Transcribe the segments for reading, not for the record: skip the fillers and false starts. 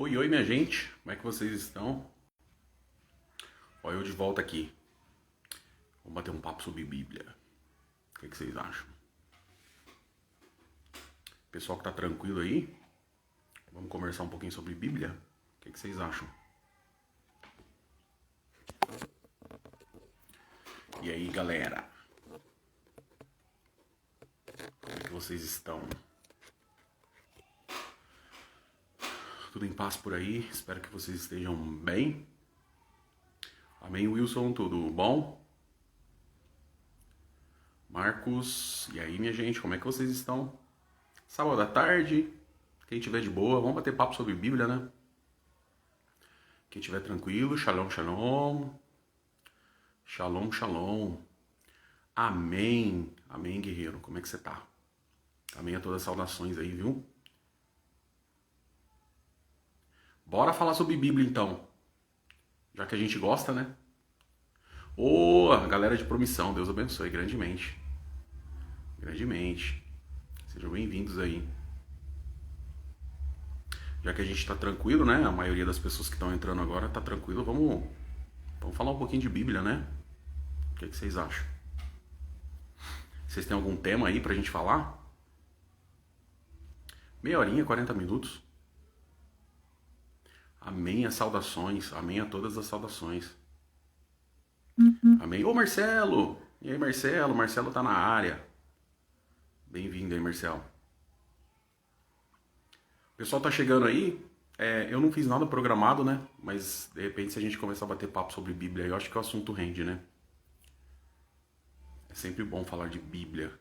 Oi, oi, minha gente, como é que vocês estão? Olha eu de volta aqui. Vamos bater um papo sobre Bíblia. O que vocês acham? Pessoal que tá tranquilo aí, vamos conversar um pouquinho sobre Bíblia? O que vocês acham? E aí, galera? Como é que vocês estão? Tudo em paz por aí? Espero que vocês estejam bem. Amém, Wilson, tudo bom? Marcos, e aí, minha gente, como é que vocês estão? Sábado à tarde, quem tiver de boa, vamos bater papo sobre Bíblia, né? Quem tiver tranquilo, shalom, shalom. Shalom, shalom. Amém. Amém, guerreiro. Como é que você tá? Amém a todas as saudações aí, viu? Bora falar sobre Bíblia então. Já que a gente gosta, né? Ô, galera de promissão, Deus abençoe grandemente. Grandemente. Sejam bem-vindos aí. Já que a gente tá tranquilo, né? A maioria das pessoas que estão entrando agora tá tranquilo, vamos falar um pouquinho de Bíblia, né? O que vocês acham? Vocês têm algum tema aí pra gente falar? Meia horinha, 40 minutos. Amém as saudações, amém a todas as saudações. Amém. Ô Marcelo! E aí, Marcelo? Marcelo tá na área. Bem-vindo aí, Marcelo. O pessoal tá chegando aí. Eu não fiz nada programado, né? Mas de repente, se a gente começar a bater papo sobre Bíblia, eu acho que o assunto rende, né? É sempre bom falar de Bíblia.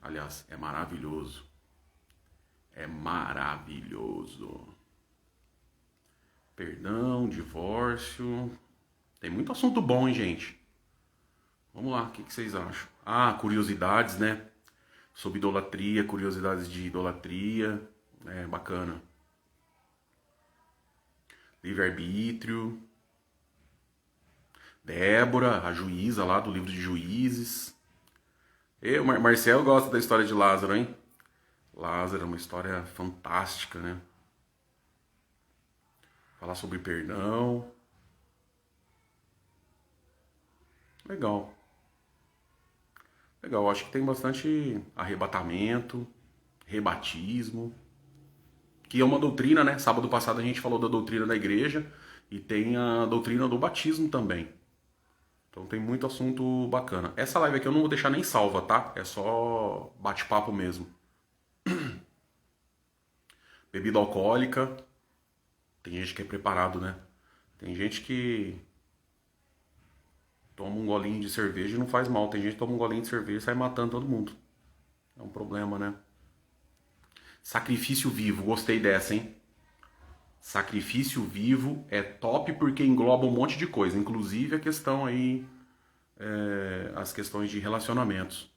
Aliás, é maravilhoso. É maravilhoso. Perdão, divórcio. Tem muito assunto bom, hein, gente? Vamos lá, o que vocês acham? Ah, curiosidades, né? Sobre idolatria, curiosidades de idolatria. É bacana. Livre-arbítrio. Débora, a juíza lá do livro de Juízes. Marcelo gosta da história de Lázaro, hein? Lázaro é uma história fantástica, né? Falar sobre perdão. Legal. Legal, acho que tem bastante arrebatamento, rebatismo, que é uma doutrina, né? Sábado passado a gente falou da doutrina da igreja e tem a doutrina do batismo também. Então tem muito assunto bacana. Essa live aqui eu não vou deixar nem salva, tá? É só bate-papo mesmo. Bebida alcoólica. Tem gente que é preparado, né? Tem gente que toma um golinho de cerveja e não faz mal. Tem gente que toma um golinho de cerveja e sai matando todo mundo. É um problema, né? Sacrifício vivo, gostei dessa, hein? Sacrifício vivo é top porque engloba um monte de coisa, inclusive a questão aí, as questões de relacionamentos.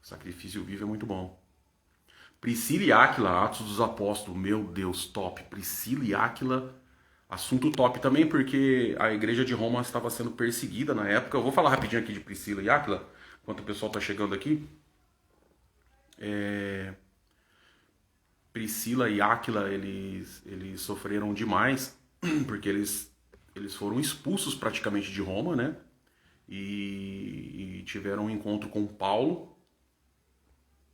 Sacrifício vivo é muito bom. Priscila e Áquila, Atos dos Apóstolos, meu Deus, top. Priscila e Áquila, assunto top também porque a igreja de Roma estava sendo perseguida na época. Eu vou falar rapidinho aqui de Priscila e Áquila, enquanto o pessoal está chegando aqui. Priscila e Áquila, eles sofreram demais, porque eles foram expulsos praticamente de Roma, né? E tiveram um encontro com Paulo.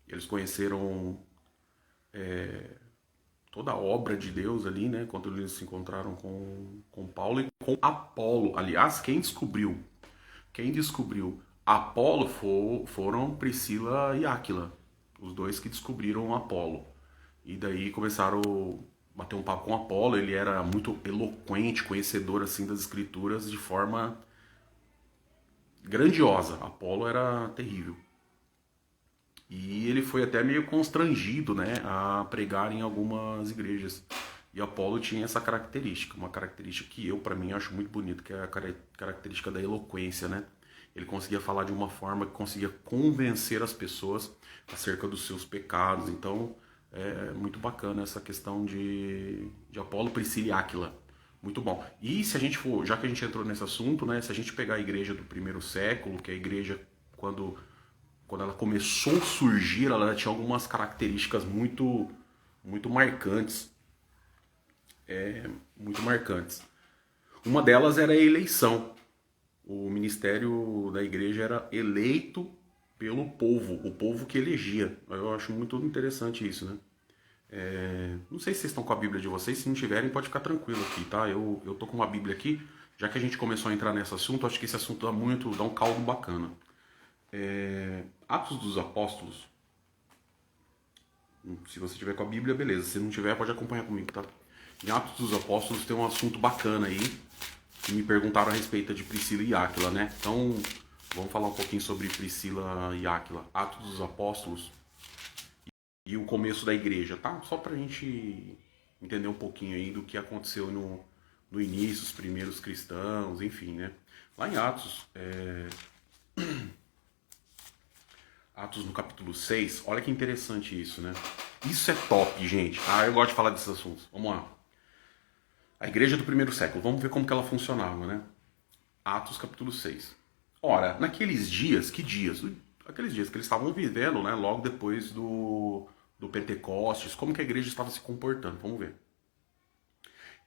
Eles conheceram toda a obra de Deus ali, né? Quando eles se encontraram com Paulo e com Apolo. Aliás, quem descobriu? Apolo foram Priscila e Áquila, os dois que descobriram Apolo. E daí começaram a bater um papo com Apolo. Ele era muito eloquente, conhecedor assim das escrituras de forma grandiosa. Apolo era terrível. E ele foi até meio constrangido, né, a pregar em algumas igrejas. E Apolo tinha essa característica, uma característica que eu, para mim, acho muito bonito, que é a característica da eloquência, né? Ele conseguia falar de uma forma que conseguia convencer as pessoas acerca dos seus pecados. Então, é muito bacana essa questão de Apolo, Priscila e Áquila. Muito bom. E se a gente for, já que a gente entrou nesse assunto, né, se a gente pegar a igreja do primeiro século, que é a igreja quando ela começou a surgir, ela tinha algumas características muito marcantes. muito marcantes. Uma delas era a eleição. O ministério da igreja era eleito pelo povo, o povo que elegia. Eu acho muito interessante isso, né? Não sei se vocês estão com a Bíblia de vocês, se não tiverem, pode ficar tranquilo aqui, tá? Eu tô com uma Bíblia aqui, já que a gente começou a entrar nesse assunto, acho que esse assunto dá um caldo bacana. Atos dos Apóstolos, se você tiver com a Bíblia, beleza. Se não tiver, pode acompanhar comigo, tá? Em Atos dos Apóstolos tem um assunto bacana aí, que me perguntaram a respeito de Priscila e Áquila, né? Então, vamos falar um pouquinho sobre Priscila e Áquila. Atos dos Apóstolos e o começo da igreja, tá? Só pra gente entender um pouquinho aí do que aconteceu no início, os primeiros cristãos, enfim, né? Lá em Atos, Atos no capítulo 6, olha que interessante isso, né? Isso é top, gente. Eu gosto de falar desses assuntos. Vamos lá. A igreja do primeiro século, vamos ver como que ela funcionava, né? Atos capítulo 6. Ora, naqueles dias, que dias? Aqueles dias que eles estavam vivendo, né? Logo depois do Pentecostes, como que a igreja estava se comportando? Vamos ver.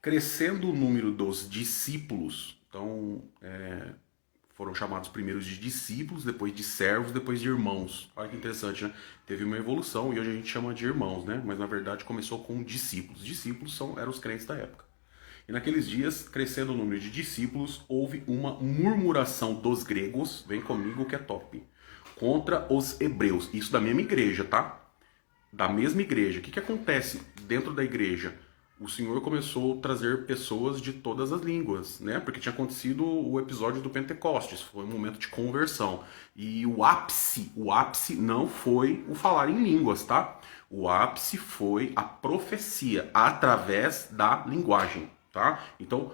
Crescendo o número dos discípulos, então foram chamados primeiros de discípulos, depois de servos, depois de irmãos. Olha que interessante, né? Teve uma evolução e hoje a gente chama de irmãos, né? Mas na verdade começou com discípulos. Discípulos eram os crentes da época. E naqueles dias, crescendo o número de discípulos, houve uma murmuração dos gregos, vem comigo que é top, contra os hebreus. Isso da mesma igreja, tá? Da mesma igreja. O que acontece dentro da igreja? O Senhor começou a trazer pessoas de todas as línguas, né? Porque tinha acontecido o episódio do Pentecostes, foi um momento de conversão. E o ápice não foi o falar em línguas, tá? O ápice foi a profecia através da linguagem, tá? Então,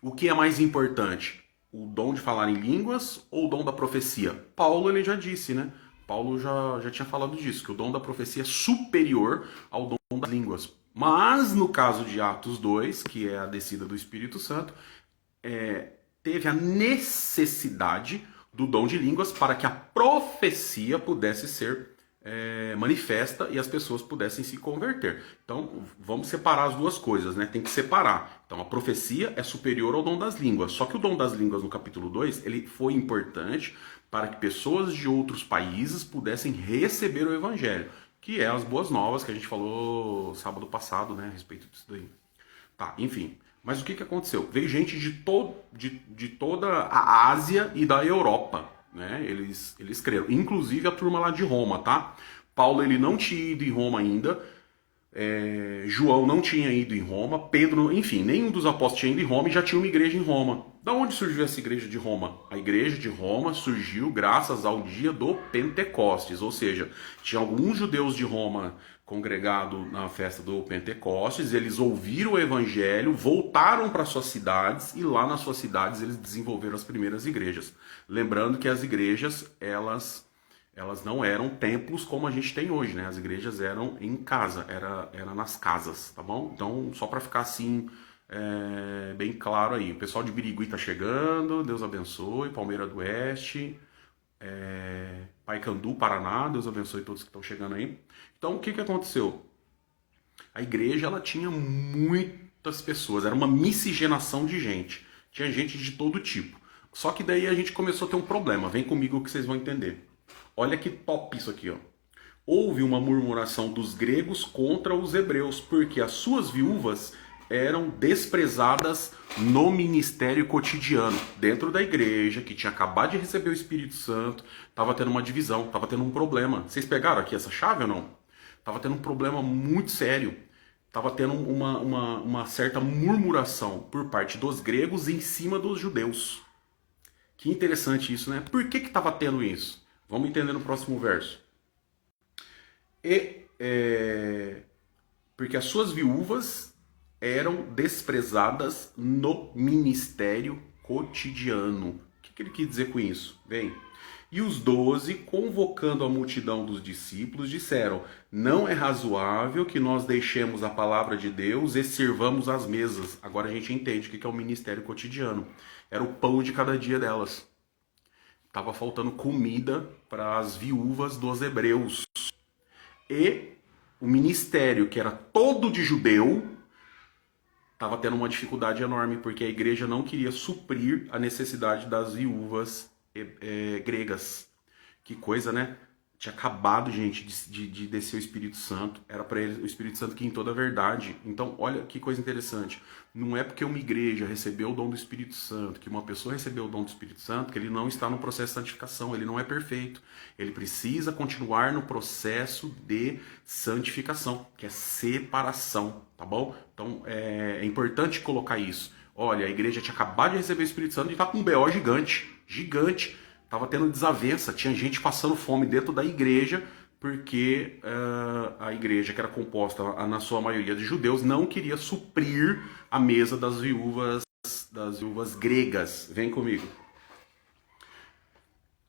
o que é mais importante? O dom de falar em línguas ou o dom da profecia? Paulo ele já disse, né? Paulo já tinha falado disso, que o dom da profecia é superior ao dom das línguas. Mas no caso de Atos 2, que é a descida do Espírito Santo, teve a necessidade do dom de línguas para que a profecia pudesse ser manifesta e as pessoas pudessem se converter. Então, vamos separar as duas coisas, né? Tem que separar. Então, a profecia é superior ao dom das línguas. Só que o dom das línguas no capítulo 2, ele foi importante para que pessoas de outros países pudessem receber o evangelho, que é as boas novas que a gente falou sábado passado, né, a respeito disso daí. Tá, enfim. Mas o que aconteceu? Veio gente de toda a Ásia e da Europa, né? Eles creram. Inclusive a turma lá de Roma, tá? Paulo ele não tinha ido em Roma ainda. João não tinha ido em Roma. Pedro, enfim, nenhum dos apóstolos tinha ido em Roma e já tinha uma igreja em Roma. Da onde surgiu essa igreja de Roma? A igreja de Roma surgiu graças ao dia do Pentecostes. Ou seja, tinha alguns judeus de Roma congregado na festa do Pentecostes, eles ouviram o evangelho, voltaram para suas cidades e lá nas suas cidades eles desenvolveram as primeiras igrejas. Lembrando que as igrejas, elas não eram templos como a gente tem hoje, né? As igrejas eram em casa, era nas casas, tá bom? Então, só para ficar assim, bem claro aí. O pessoal de Birigui tá chegando, Deus abençoe, Palmeira do Oeste, Paicandu, Paraná, Deus abençoe todos que estão chegando aí. Então, o que aconteceu? A igreja, ela tinha muitas pessoas, era uma miscigenação de gente. Tinha gente de todo tipo. Só que daí a gente começou a ter um problema. Vem comigo que vocês vão entender. Olha que top isso aqui, ó. Houve uma murmuração dos gregos contra os hebreus, porque as suas viúvas eram desprezadas no ministério cotidiano, dentro da igreja, que tinha acabado de receber o Espírito Santo, estava tendo uma divisão, estava tendo um problema. Vocês pegaram aqui essa chave ou não? Estava tendo um problema muito sério. Estava tendo uma certa murmuração por parte dos gregos em cima dos judeus. Que interessante isso, né? Por que estava tendo isso? Vamos entender no próximo verso. Porque as suas viúvas eram desprezadas no ministério cotidiano. O que ele quis dizer com isso? Bem, e os 12, convocando a multidão dos discípulos, disseram: não é razoável que nós deixemos a palavra de Deus e sirvamos as mesas. Agora a gente entende o que é o ministério cotidiano. Era o pão de cada dia delas. Estava faltando comida para as viúvas dos hebreus. E o ministério, que era todo de judeu, estava tendo uma dificuldade enorme, porque a igreja não queria suprir a necessidade das viúvas gregas. Que coisa, né? Tinha acabado, gente, de descer o Espírito Santo. Era para ele o Espírito Santo que em toda a verdade. Então, olha que coisa interessante. Não é porque uma igreja recebeu o dom do Espírito Santo, que uma pessoa recebeu o dom do Espírito Santo, que ele não está no processo de santificação. Ele não é perfeito. Ele precisa continuar no processo de santificação, que é separação, tá bom? Então, é importante colocar isso. Olha, a igreja tinha acabado de receber o Espírito Santo e está com um BO gigante. Gigante. Tava tendo desavença, tinha gente passando fome dentro da igreja, porque a igreja, que era composta na sua maioria de judeus, não queria suprir a mesa das viúvas gregas. Vem comigo.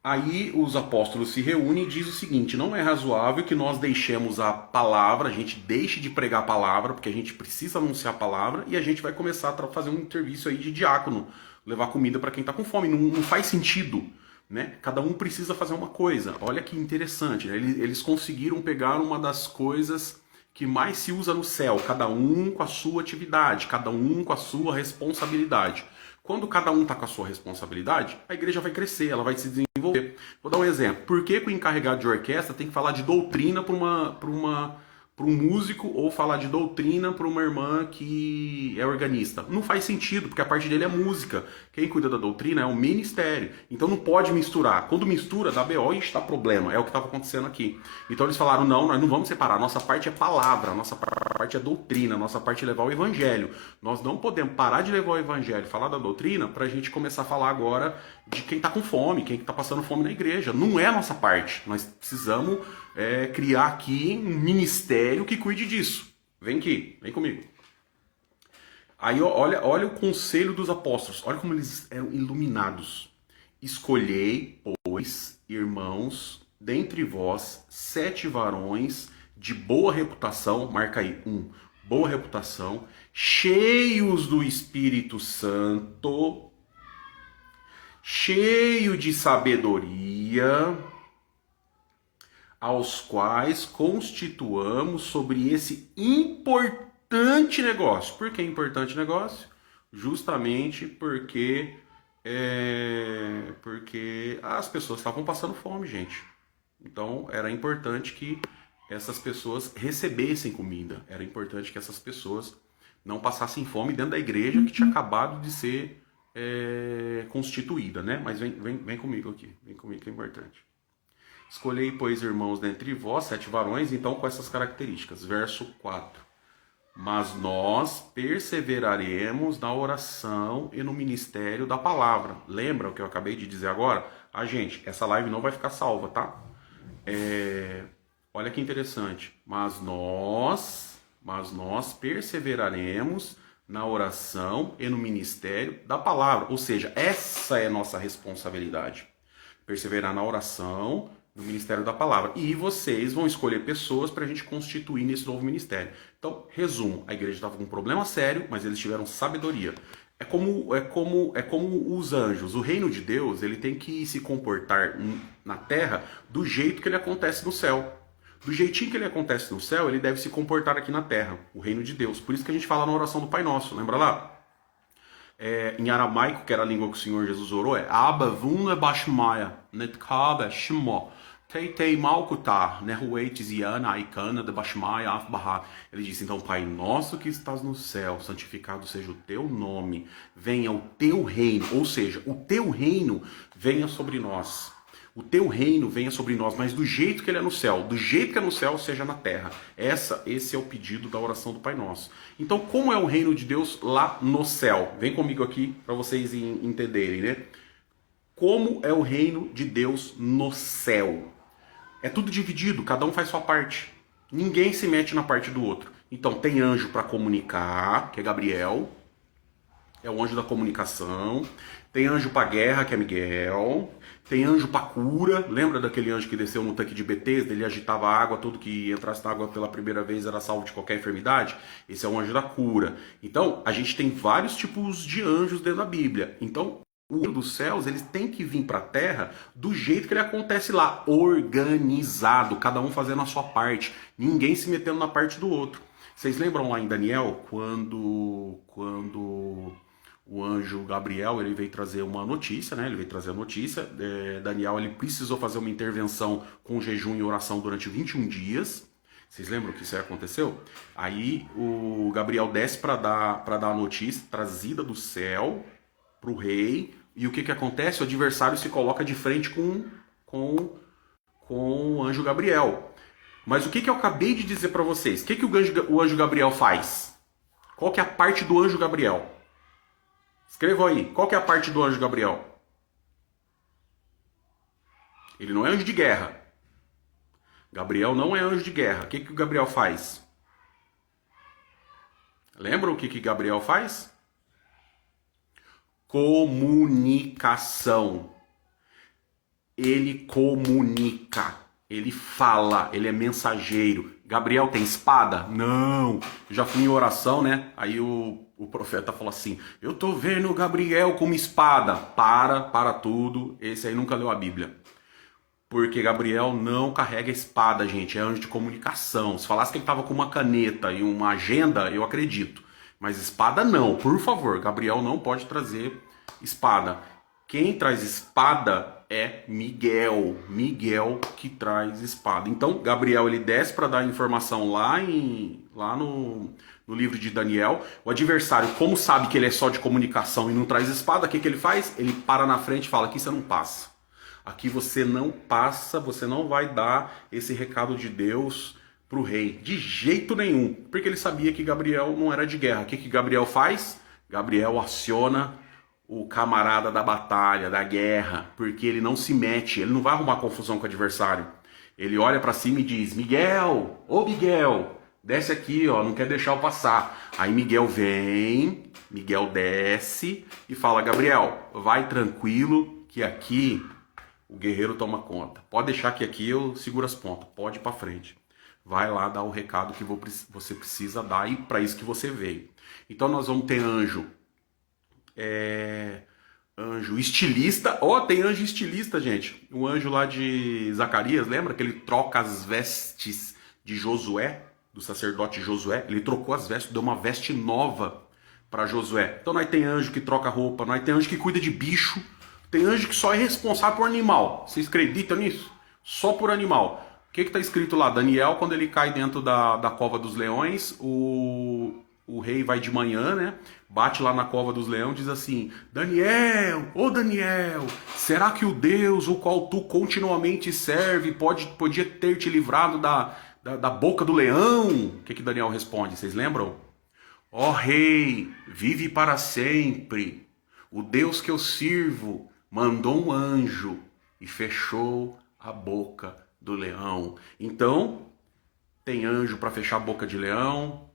Aí os apóstolos se reúnem e diz o seguinte: não é razoável que nós deixemos a palavra, a gente deixe de pregar a palavra, porque a gente precisa anunciar a palavra, e a gente vai começar a fazer um serviço aí de diácono, levar comida para quem está com fome. Não faz sentido. Né? Cada um precisa fazer uma coisa. Olha que interessante, né? Eles conseguiram pegar uma das coisas que mais se usa no céu, cada um com a sua atividade, cada um com a sua responsabilidade. Quando cada um está com a sua responsabilidade, a igreja vai crescer, ela vai se desenvolver. Vou dar um exemplo. Por que o encarregado de orquestra tem que falar de doutrina para um músico, ou falar de doutrina para uma irmã que é organista? Não faz sentido, porque a parte dele é música. Quem cuida da doutrina é o ministério. Então não pode misturar. Quando mistura, dá BO e está problema. É o que estava acontecendo aqui. Então eles falaram: não, nós não vamos separar. Nossa parte é palavra, nossa parte é doutrina, nossa parte é levar o evangelho. Nós não podemos parar de levar o evangelho, falar da doutrina, para a gente começar a falar agora de quem está com fome, quem está passando fome na igreja. Não é a nossa parte. Nós precisamos criar aqui um ministério que cuide disso. Vem aqui, vem comigo. Aí olha o conselho dos apóstolos, olha como eles eram iluminados. Escolhei, pois, irmãos, dentre vós 7 varões de boa reputação, marca aí, boa reputação, cheios do Espírito Santo, cheio de sabedoria, aos quais constituamos sobre esse importante negócio. Por que importante negócio? Justamente porque as pessoas estavam passando fome, gente. Então era importante que essas pessoas recebessem comida. Era importante que essas pessoas não passassem fome dentro da igreja que tinha acabado de ser constituída, né? Mas vem comigo aqui. Vem comigo que é importante. Escolhei, pois, irmãos, dentre vós 7 varões, então com essas características. Verso 4. Mas nós perseveraremos na oração e no ministério da palavra. Lembra o que eu acabei de dizer agora? Gente, essa live não vai ficar salva, tá? Olha que interessante. Mas nós perseveraremos na oração e no ministério da palavra. Ou seja, essa é a nossa responsabilidade. Perseverar na oração, no ministério da palavra. E vocês vão escolher pessoas para a gente constituir nesse novo ministério. Então, resumo, a igreja estava com um problema sério, mas eles tiveram sabedoria. É como os anjos. O reino de Deus, ele tem que se comportar na terra do jeito que ele acontece no céu. Do jeitinho que ele acontece no céu, ele deve se comportar aqui na terra, o reino de Deus. Por isso que a gente fala na oração do Pai Nosso, lembra lá? Em aramaico, que era a língua que o Senhor Jesus orou, é Abba vunga bashmaya, netkabe shmo. Ele disse: então, Pai nosso que estás no céu, santificado seja o teu nome, venha o teu reino, ou seja, o teu reino venha sobre nós. O teu reino venha sobre nós, mas do jeito que ele é no céu, do jeito que é no céu, seja na terra. Esse é o pedido da oração do Pai Nosso. Então, como é o reino de Deus lá no céu? Vem comigo aqui para vocês entenderem, né? Como é o reino de Deus no céu? É tudo dividido, cada um faz sua parte. Ninguém se mete na parte do outro. Então, tem anjo para comunicar, que é Gabriel, é o anjo da comunicação. Tem anjo para guerra, que é Miguel. Tem anjo para cura. Lembra daquele anjo que desceu no tanque de Betesda? Ele agitava a água, tudo que entrasse na água pela primeira vez era salvo de qualquer enfermidade? Esse é o anjo da cura. Então, a gente tem vários tipos de anjos dentro da Bíblia. Então, o reino dos céus, eles têm que vir para a terra do jeito que ele acontece lá, organizado, cada um fazendo a sua parte, ninguém se metendo na parte do outro. Vocês lembram lá em Daniel, quando o anjo Gabriel ele veio trazer uma notícia, né? Ele veio trazer a notícia. Daniel ele precisou fazer uma intervenção com jejum e oração durante 21 dias. Vocês lembram que isso aí aconteceu? Aí o Gabriel desce para dar a notícia trazida do céu para o rei. E o que, que acontece? O adversário se coloca de frente com o anjo Gabriel. Mas o que, que eu acabei de dizer para vocês? O que, que o anjo Gabriel faz? Qual que é a parte do anjo Gabriel? Escrevam aí. Qual que é a parte do anjo Gabriel? Ele não é anjo de guerra. Gabriel não é anjo de guerra. O que, que o Gabriel faz? Lembram o que, que Gabriel faz? Comunicação. Ele comunica. Ele fala. Ele é mensageiro. Gabriel tem espada? Não. Eu já fui em oração, né? Aí o profeta falou assim: eu tô vendo o Gabriel com uma espada. Para tudo. Esse aí nunca leu a Bíblia. Porque Gabriel não carrega espada, gente. É anjo de comunicação. Se falasse que ele tava com uma caneta e uma agenda, eu acredito. Mas espada não, por favor. Gabriel não pode trazer espada. Quem traz espada é Miguel. Miguel que traz espada. Então, Gabriel ele desce para dar informação lá no livro de Daniel. O adversário, como sabe que ele é só de comunicação e não traz espada, o que, que ele faz? Ele para na frente e fala: aqui você não passa. Aqui você não passa, você não vai dar esse recado de Deus para o rei. De jeito nenhum. Porque ele sabia que Gabriel não era de guerra. O que, que Gabriel faz? Gabriel aciona o camarada da batalha, da guerra. Porque ele não se mete, ele não vai arrumar confusão com o adversário. Ele olha para cima e diz: Miguel, ô Miguel, desce aqui, ó, não quer deixar eu passar. Aí Miguel vem, Miguel desce e fala: Gabriel, vai tranquilo que aqui o guerreiro toma conta. Pode deixar que aqui eu seguro as pontas. Pode ir para frente. Vai lá dar o recado que você precisa dar e para isso que você veio. Então nós vamos ter anjo. Anjo estilista. Tem anjo estilista, gente. O anjo lá de Zacarias, lembra que ele troca as vestes de Josué, do sacerdote Josué? Ele trocou as vestes, deu uma veste nova para Josué. Então nós tem anjo que troca roupa, nós tem anjo que cuida de bicho. Tem anjo que só é responsável por animal. Vocês acreditam nisso? Só por animal. O que está escrito lá? Daniel, quando ele cai dentro da cova dos leões, o rei vai de manhã, né? Bate lá na cova dos leões e diz assim: Daniel, ô Daniel, será que o Deus o qual tu continuamente serve podia ter te livrado da boca do leão? O que Daniel responde? Vocês lembram? Ó rei, vive para sempre. O Deus que eu sirvo mandou um anjo e fechou a boca do leão. Então, tem anjo para fechar a boca de leão,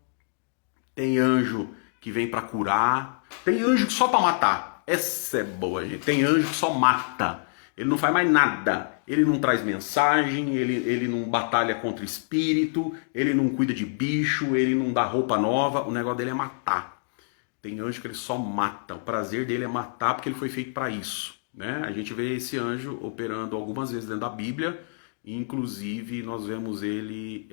tem anjo que vem para curar, tem anjo só para matar. Essa é boa, gente. Tem anjo que só mata. Ele não faz mais nada. Ele não traz mensagem, ele não batalha contra espírito, ele não cuida de bicho, ele não dá roupa nova. O negócio dele é matar. Tem anjo que ele só mata. O prazer dele é matar porque ele foi feito para isso. Né? A gente vê esse anjo operando algumas vezes dentro da Bíblia, inclusive nós vemos ele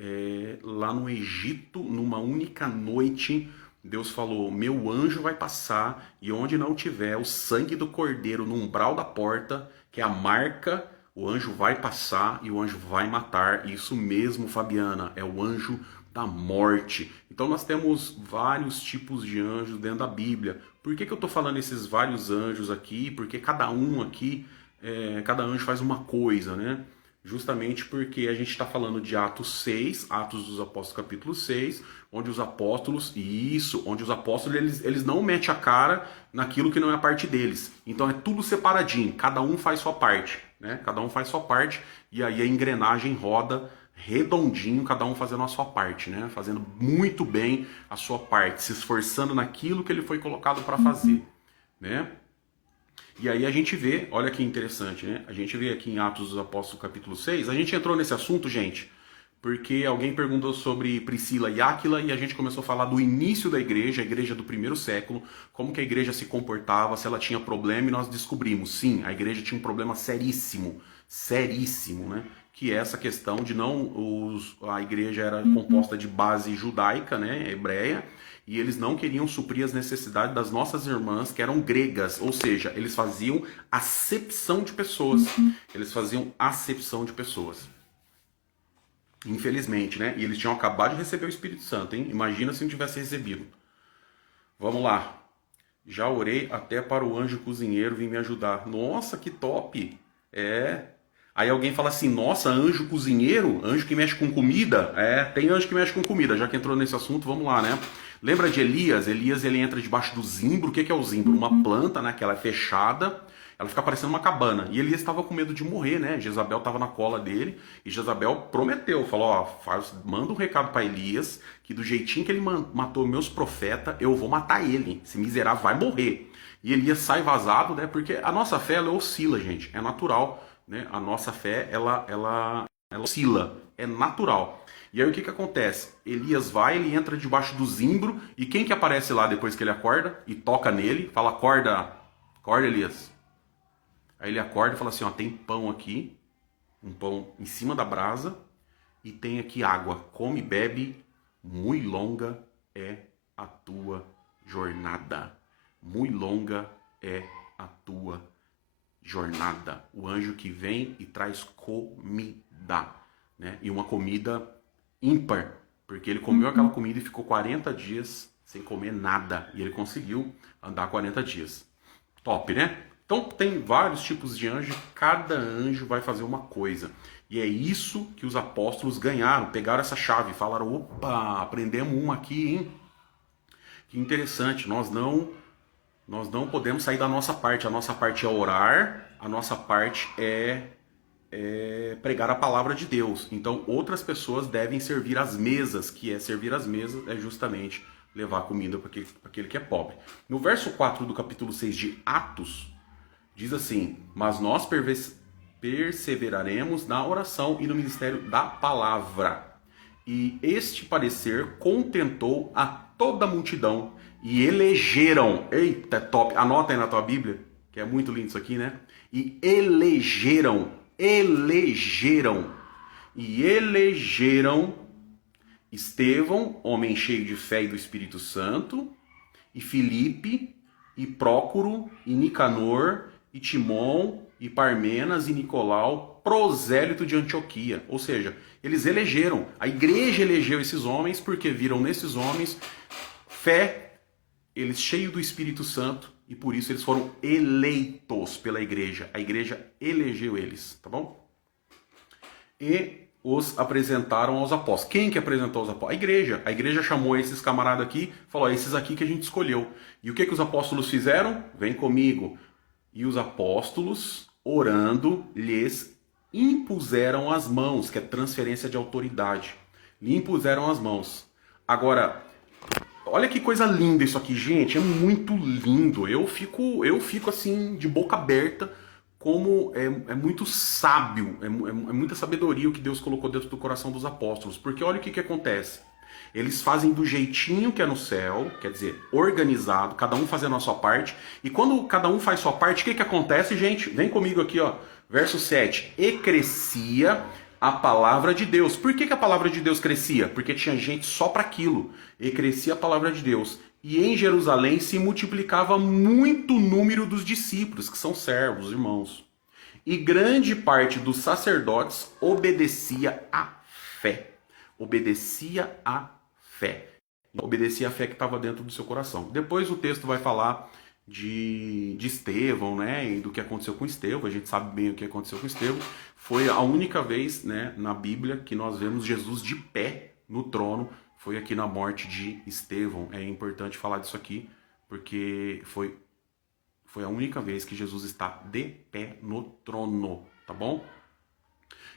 lá no Egito, numa única noite. Deus falou: meu anjo vai passar e onde não tiver o sangue do cordeiro no umbral da porta, que é a marca, o anjo vai passar e o anjo vai matar. Isso mesmo, Fabiana, é o anjo da morte. Então nós temos vários tipos de anjos dentro da Bíblia. Por que eu estou falando esses vários anjos aqui? Porque cada um aqui, cada anjo faz uma coisa, né? Justamente porque a gente está falando de Atos 6, Atos dos Apóstolos capítulo 6, onde os apóstolos, eles não metem a cara naquilo que não é a parte deles. Então é tudo separadinho, cada um faz sua parte, né? Cada um faz sua parte e aí a engrenagem roda redondinho, cada um fazendo a sua parte, né? Fazendo muito bem a sua parte, se esforçando naquilo que ele foi colocado para fazer, né? E aí a gente vê, olha que interessante, né? A gente vê aqui em Atos dos Apóstolos capítulo 6, a gente entrou nesse assunto, gente, porque alguém perguntou sobre Priscila e Áquila e a gente começou a falar do início da igreja, a igreja do primeiro século, como que a igreja se comportava, se ela tinha problema, e nós descobrimos, sim, a igreja tinha um problema seríssimo, né? que é essa questão de a igreja era composta de base judaica, né, hebreia, e eles não queriam suprir as necessidades das nossas irmãs que eram gregas, ou seja, eles faziam acepção de pessoas. Eles faziam acepção de pessoas. Infelizmente, né? E eles tinham acabado de receber o Espírito Santo, hein? Imagina se não tivesse recebido. Vamos lá. Já orei até para o anjo cozinheiro vir me ajudar. Nossa, que top! É. Aí alguém fala assim, nossa, anjo cozinheiro? Anjo que mexe com comida? É, tem anjo que mexe com comida. Já que entrou nesse assunto, vamos lá, né? Lembra de Elias? Elias, ele entra debaixo do zimbro. O que é o zimbro? Uma planta, né? Que ela é fechada. Ela fica parecendo uma cabana. E Elias estava com medo de morrer, né? Jezabel estava na cola dele. E Jezabel prometeu, falou, ó, manda um recado para Elias, que do jeitinho que ele matou meus profetas, eu vou matar ele. Esse miserável vai morrer. E Elias sai vazado, né? Porque a nossa fé, ela oscila, gente. É natural, né? A nossa fé, ela oscila. É natural. E aí o que acontece? Elias vai, ele entra debaixo do zimbro. E quem que aparece lá depois que ele acorda? E toca nele, fala, acorda, acorda, Elias. Aí ele acorda e fala assim, ó, tem pão aqui, um pão em cima da brasa, e tem aqui água. Come e bebe, muito longa é a tua jornada. Muito longa é a tua jornada. O anjo que vem e traz comida, né? E uma comida ímpar, porque ele comeu aquela comida e ficou 40 dias sem comer nada. E ele conseguiu andar 40 dias. Top, né? Então tem vários tipos de anjo, cada anjo vai fazer uma coisa. E é isso que os apóstolos ganharam, pegaram essa chave, falaram, opa, aprendemos uma aqui, hein? Que interessante, nós não podemos sair da nossa parte. A nossa parte é orar, a nossa parte é pregar a palavra de Deus. Então outras pessoas devem servir as mesas, que é servir as mesas é justamente levar comida para aquele que é pobre. No verso 4 do capítulo 6 de Atos, diz assim, mas nós perseveraremos na oração e no ministério da palavra. E este parecer contentou a toda a multidão e elegeram, eita, top, anota aí na tua Bíblia, que é muito lindo isso aqui, né? E elegeram Estevão, homem cheio de fé e do Espírito Santo, e Filipe, e Prócoro, e Nicanor, e Timon, e Parmenas, e Nicolau, prosélito de Antioquia. Ou seja, eles elegeram, a igreja elegeu esses homens porque viram nesses homens fé, eles cheios do Espírito Santo, e por isso eles foram eleitos pela igreja. A igreja elegeu eles, tá bom? E os apresentaram aos apóstolos. Quem que apresentou os apóstolos? A igreja. A igreja chamou esses camaradas aqui, falou, esses aqui que a gente escolheu. E o que os apóstolos fizeram? Vem comigo. E os apóstolos, orando, lhes impuseram as mãos, que é transferência de autoridade. Lhe impuseram as mãos. Agora, olha que coisa linda isso aqui, gente. É muito lindo. Eu fico assim, de boca aberta, como é muito sábio, é muita sabedoria o que Deus colocou dentro do coração dos apóstolos. Porque olha o que acontece. Eles fazem do jeitinho que é no céu, quer dizer, organizado, cada um fazendo a sua parte. E quando cada um faz sua parte, o que acontece, gente? Vem comigo aqui, ó. Verso 7. E crescia a palavra de Deus. Por que a palavra de Deus crescia? Porque tinha gente só para aquilo. E crescia a palavra de Deus. E em Jerusalém se multiplicava muito o número dos discípulos, que são servos, irmãos. E grande parte dos sacerdotes obedecia à fé. Obedecia à fé. Obedecia à fé que estava dentro do seu coração. Depois o texto vai falar de Estevão, né, e do que aconteceu com Estevão. A gente sabe bem o que aconteceu com Estevão. Foi a única vez, né, na Bíblia que nós vemos Jesus de pé no trono. Foi aqui na morte de Estevão. É importante falar disso aqui, porque foi a única vez que Jesus está de pé no trono, tá bom?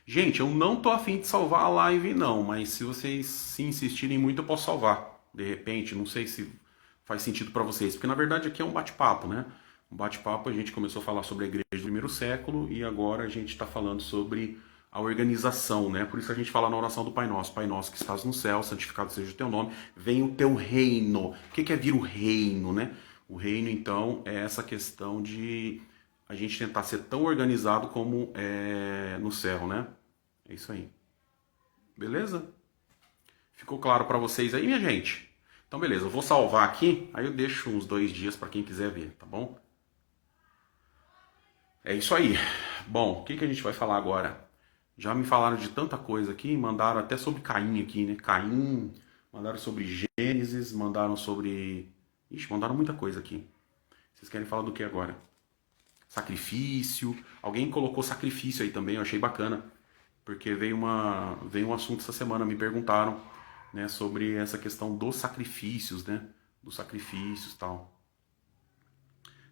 Gente, eu não tô afim de salvar a live não, mas se vocês se insistirem muito eu posso salvar. De repente, não sei se faz sentido para vocês, porque na verdade aqui é um bate-papo, né? Um bate-papo, a gente começou a falar sobre a igreja do primeiro século e agora a gente está falando sobre a organização, né? Por isso a gente fala na oração do Pai Nosso que estás no céu, santificado seja o teu nome, venha o teu reino. O que é vir o reino, né? O reino, então, é essa questão de a gente tentar ser tão organizado como no céu, né? É isso aí. Beleza? Ficou claro para vocês aí, minha gente? Então, beleza, eu vou salvar aqui, aí eu deixo uns 2 dias para quem quiser ver, tá bom? É isso aí. Bom, o que a gente vai falar agora? Já me falaram de tanta coisa aqui, mandaram até sobre Caim aqui, né? Caim, mandaram sobre Gênesis, mandaram sobre. Ixi, mandaram muita coisa aqui. Vocês querem falar do que agora? Sacrifício. Alguém colocou sacrifício aí também, eu achei bacana. Porque veio um assunto essa semana, me perguntaram, né, sobre essa questão dos sacrifícios, né? Dos sacrifícios e tal.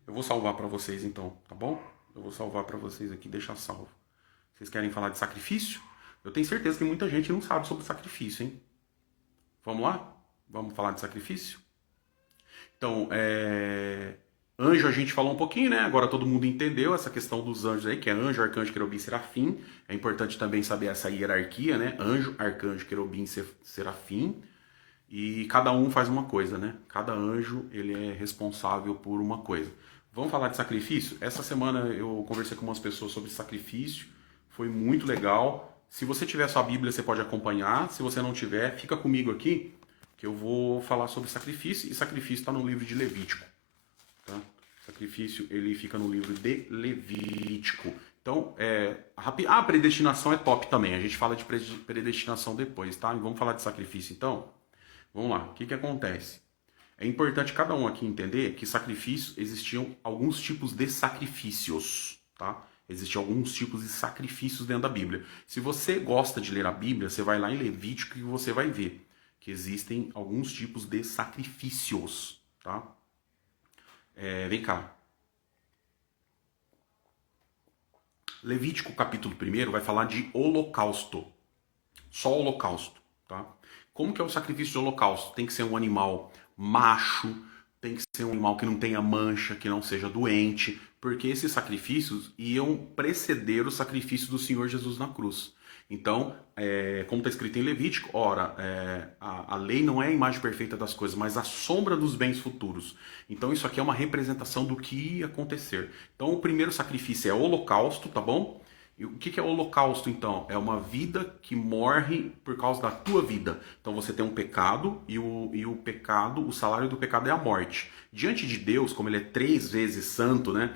Eu vou salvar para vocês então, tá bom? Eu vou salvar para vocês aqui, deixar salvo. Vocês querem falar de sacrifício? Eu tenho certeza que muita gente não sabe sobre sacrifício, hein? Vamos lá? Vamos falar de sacrifício? Então, anjo a gente falou um pouquinho, né? Agora todo mundo entendeu essa questão dos anjos aí, que é anjo, arcanjo, querubim, serafim. É importante também saber essa hierarquia, né? Anjo, arcanjo, querubim, serafim. E cada um faz uma coisa, né? Cada anjo, ele é responsável por uma coisa. Vamos falar de sacrifício? Essa semana eu conversei com umas pessoas sobre sacrifício. Foi muito legal. Se você tiver sua Bíblia, você pode acompanhar. Se você não tiver, fica comigo aqui, que eu vou falar sobre sacrifício. E sacrifício está no livro de Levítico. Tá? Sacrifício, ele fica no livro de Levítico. Então, a predestinação é top também. A gente fala de predestinação depois, tá? E vamos falar de sacrifício, então? Vamos lá. O que acontece? É importante cada um aqui entender que sacrifícios, existiam alguns tipos de sacrifícios, tá? Existiam alguns tipos de sacrifícios dentro da Bíblia. Se você gosta de ler a Bíblia, você vai lá em Levítico e você vai ver que existem alguns tipos de sacrifícios, tá? Vem cá. Levítico capítulo 1 vai falar de holocausto. Só holocausto, tá? Como que é o sacrifício de holocausto? Tem que ser um animal macho, tem que ser um animal que não tenha mancha, que não seja doente, porque esses sacrifícios iam preceder o sacrifício do Senhor Jesus na cruz. Então, como está escrito em Levítico, ora, a lei não é a imagem perfeita das coisas, mas a sombra dos bens futuros. Então, isso aqui é uma representação do que ia acontecer. Então, o primeiro sacrifício é o holocausto, tá bom? E o que é o holocausto, então? É uma vida que morre por causa da tua vida. Então você tem um pecado e o pecado, o salário do pecado é a morte. Diante de Deus, como ele é 3 vezes santo, né?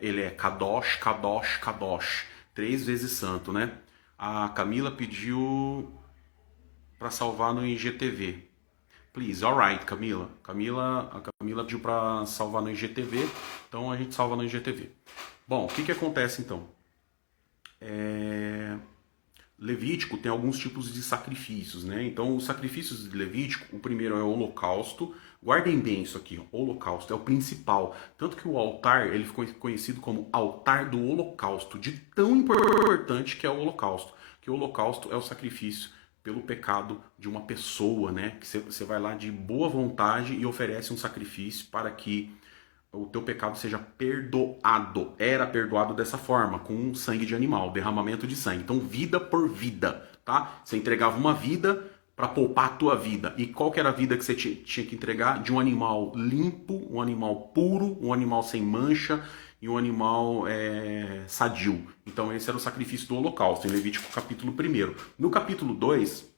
Ele é Kadosh, Kadosh, Kadosh. 3 vezes santo, né? A Camila pediu para salvar no IGTV. Please, alright, Camila. A Camila pediu para salvar no IGTV, então a gente salva no IGTV. Bom, o que acontece então? Levítico tem alguns tipos de sacrifícios, né? Então, os sacrifícios de Levítico, o primeiro é o holocausto. Guardem bem isso aqui, ó. Holocausto é o principal. Tanto que o altar, ele ficou conhecido como altar do holocausto, de tão importante que é o holocausto. Que o holocausto é o sacrifício pelo pecado de uma pessoa, né? Que você vai lá de boa vontade e oferece um sacrifício para que o teu pecado seja perdoado. Era perdoado dessa forma, com sangue de animal, derramamento de sangue. Então, vida por vida, tá? Você entregava uma vida para poupar a tua vida. E qual que era a vida que você tinha que entregar? De um animal limpo, um animal puro, um animal sem mancha e um animal sadio. Então, esse era o sacrifício do holocausto, em Levítico capítulo 1. No capítulo 2,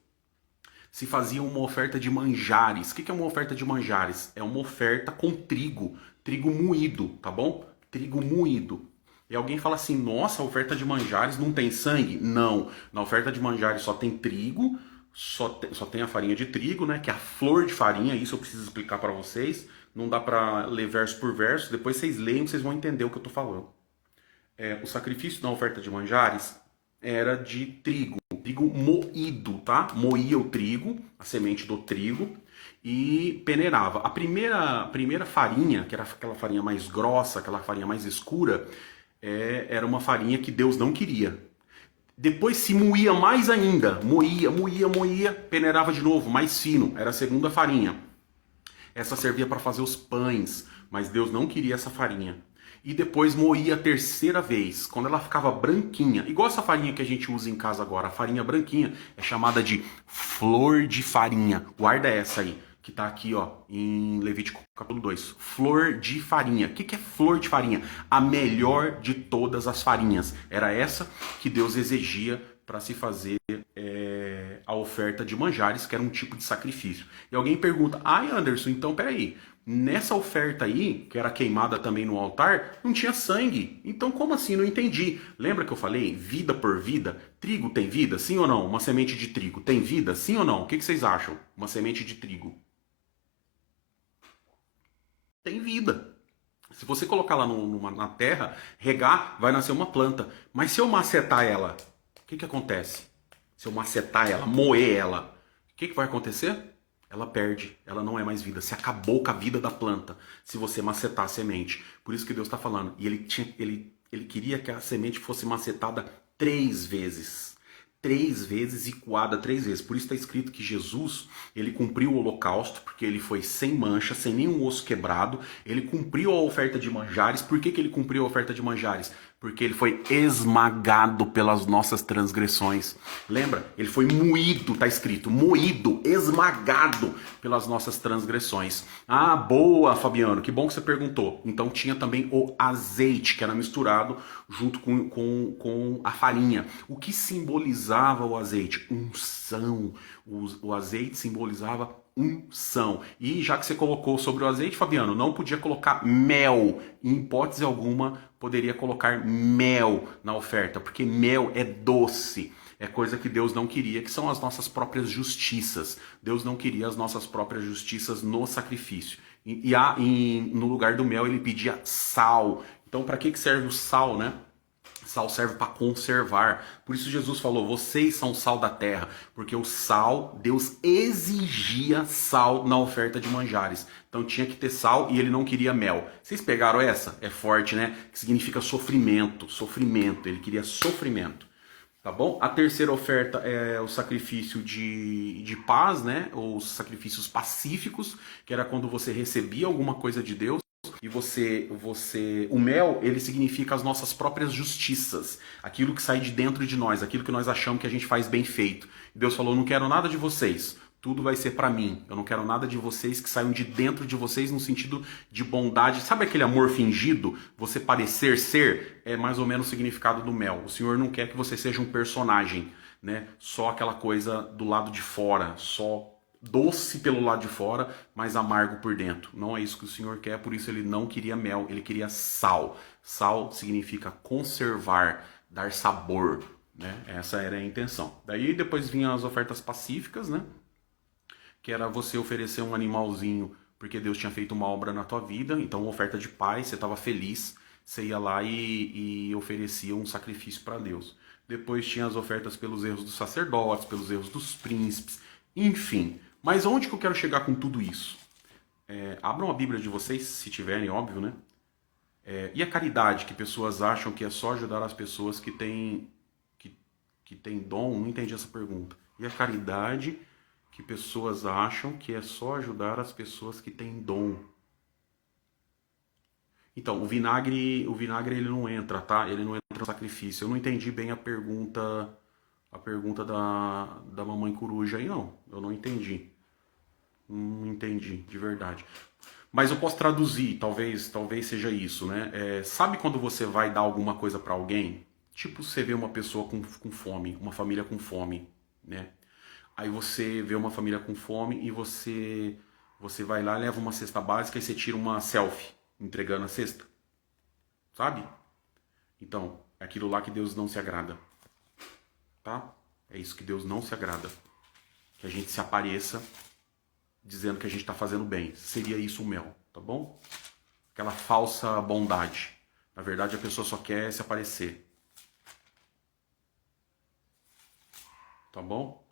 se fazia uma oferta de manjares. O que é uma oferta de manjares? É uma oferta com trigo moído, tá bom? Trigo moído. E alguém fala assim, nossa, a oferta de manjares não tem sangue? Não, na oferta de manjares só tem trigo, só tem a farinha de trigo, né? Que é a flor de farinha, isso eu preciso explicar para vocês. Não dá para ler verso por verso, depois vocês leem, vocês vão entender o que eu tô falando. O sacrifício na oferta de manjares era de trigo moído, tá? Moía o trigo, a semente do trigo, e peneirava. A primeira farinha, que era aquela farinha mais grossa, aquela farinha mais escura, era uma farinha que Deus não queria. Depois se moía mais ainda, moía, peneirava de novo, mais fino, era a segunda farinha. Essa servia para fazer os pães, mas Deus não queria essa farinha. E depois moía a terceira vez, quando ela ficava branquinha. Igual essa farinha que a gente usa em casa agora. A farinha branquinha é chamada de flor de farinha. Guarda essa aí, que tá aqui ó, em Levítico capítulo 2. Flor de farinha. O que é flor de farinha? A melhor de todas as farinhas. Era essa que Deus exigia para se fazer a oferta de manjares, que era um tipo de sacrifício. E alguém pergunta, ai Anderson, então peraí, nessa oferta aí, que era queimada também no altar, não tinha sangue. Então como assim? Não entendi. Lembra que eu falei vida por vida? Trigo tem vida? Sim ou não? Uma semente de trigo tem vida? Sim ou não? O que vocês acham? Uma semente de trigo tem vida. Se você colocar lá na terra, regar, vai nascer uma planta. Mas se eu macetar ela, o que acontece? Se eu macetar ela, moer ela, o que vai acontecer? Ela perde, ela não é mais vida. Se acabou com a vida da planta, se você macetar a semente. Por isso que Deus está falando. E ele queria que a semente fosse macetada 3 vezes. 3 vezes e coada 3 vezes. Por isso está escrito que Jesus, ele cumpriu o holocausto, porque ele foi sem mancha, sem nenhum osso quebrado. Ele cumpriu a oferta de manjares. Por que ele cumpriu a oferta de manjares? Porque ele foi esmagado pelas nossas transgressões. Lembra? Ele foi moído, está escrito, moído, esmagado pelas nossas transgressões. Ah, boa, Fabiano, que bom que você perguntou. Então tinha também o azeite, que era misturado junto com a farinha. O que simbolizava o azeite? Unção. O azeite simbolizava unção. E já que você colocou sobre o azeite, Fabiano, não podia colocar mel. Em hipótese alguma, poderia colocar mel na oferta, porque mel é doce. É coisa que Deus não queria, que são as nossas próprias justiças. Deus não queria as nossas próprias justiças no sacrifício. No lugar do mel, ele pedia sal. Então, para que serve o sal, né? Sal serve para conservar. Por isso Jesus falou: vocês são sal da terra. Porque o sal, Deus exigia sal na oferta de manjares. Então tinha que ter sal e ele não queria mel. Vocês pegaram essa? É forte, né? Que significa sofrimento. Sofrimento. Ele queria sofrimento. Tá bom? A terceira oferta é o sacrifício de paz, né? Ou os sacrifícios pacíficos, que era quando você recebia alguma coisa de Deus. E o mel, ele significa as nossas próprias justiças, aquilo que sai de dentro de nós, aquilo que nós achamos que a gente faz bem feito. E Deus falou: não quero nada de vocês, tudo vai ser para mim. Eu não quero nada de vocês que saiam de dentro de vocês no sentido de bondade. Sabe aquele amor fingido? Você parecer ser, é mais ou menos o significado do mel. O Senhor não quer que você seja um personagem, né? Só aquela coisa do lado de fora, só doce pelo lado de fora, mas amargo por dentro. Não é isso que o Senhor quer, por isso ele não queria mel, ele queria sal. Sal significa conservar, dar sabor, né? Essa era a intenção. Daí depois vinham as ofertas pacíficas, né? Que era você oferecer um animalzinho porque Deus tinha feito uma obra na tua vida, então uma oferta de paz, você estava feliz, você ia lá e oferecia um sacrifício para Deus. Depois tinha as ofertas pelos erros dos sacerdotes, pelos erros dos príncipes, enfim. Mas onde que eu quero chegar com tudo isso? Abram a Bíblia de vocês, se tiverem, óbvio, né? E a caridade, que pessoas acham que é só ajudar as pessoas que têm dom? Não entendi essa pergunta. E a caridade, que pessoas acham que é só ajudar as pessoas que têm dom? Então, o vinagre ele não entra, tá? Ele não entra no sacrifício. Eu não entendi bem a pergunta da mamãe coruja aí, não. Eu não entendi. Não entendi, de verdade. Mas eu posso traduzir, talvez seja isso, né? Sabe quando você vai dar alguma coisa para alguém? Tipo, você vê uma pessoa com fome, uma família com fome, né? Aí você vê uma família com fome e você vai lá, leva uma cesta básica e você tira uma selfie entregando a cesta. Sabe? Então, é aquilo lá que Deus não se agrada. Tá? É isso que Deus não se agrada. Que a gente se apareça dizendo que a gente está fazendo bem. Seria isso o mel, tá bom? Aquela falsa bondade. Na verdade, a pessoa só quer se aparecer. Tá bom?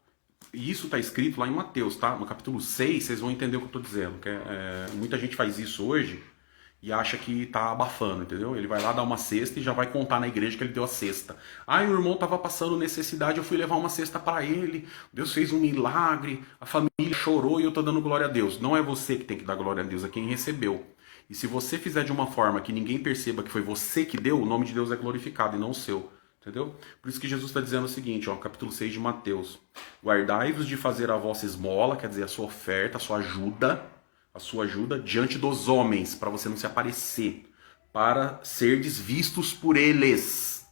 E isso está escrito lá em Mateus, tá? No capítulo 6, vocês vão entender o que eu estou dizendo. Muita gente faz isso hoje e acha que tá abafando, entendeu? Ele vai lá dar uma cesta e já vai contar na igreja que ele deu a cesta. Ah, o irmão tava passando necessidade, eu fui levar uma cesta para ele, Deus fez um milagre, a família chorou e eu tô dando glória a Deus. Não é você que tem que dar glória a Deus, é quem recebeu. E se você fizer de uma forma que ninguém perceba que foi você que deu, o nome de Deus é glorificado e não o seu. Entendeu? Por isso que Jesus está dizendo o seguinte, ó, capítulo 6 de Mateus. Guardai-vos de fazer a vossa esmola, quer dizer, a sua oferta, a sua ajuda diante dos homens, para você não se aparecer, para serdes vistos por eles.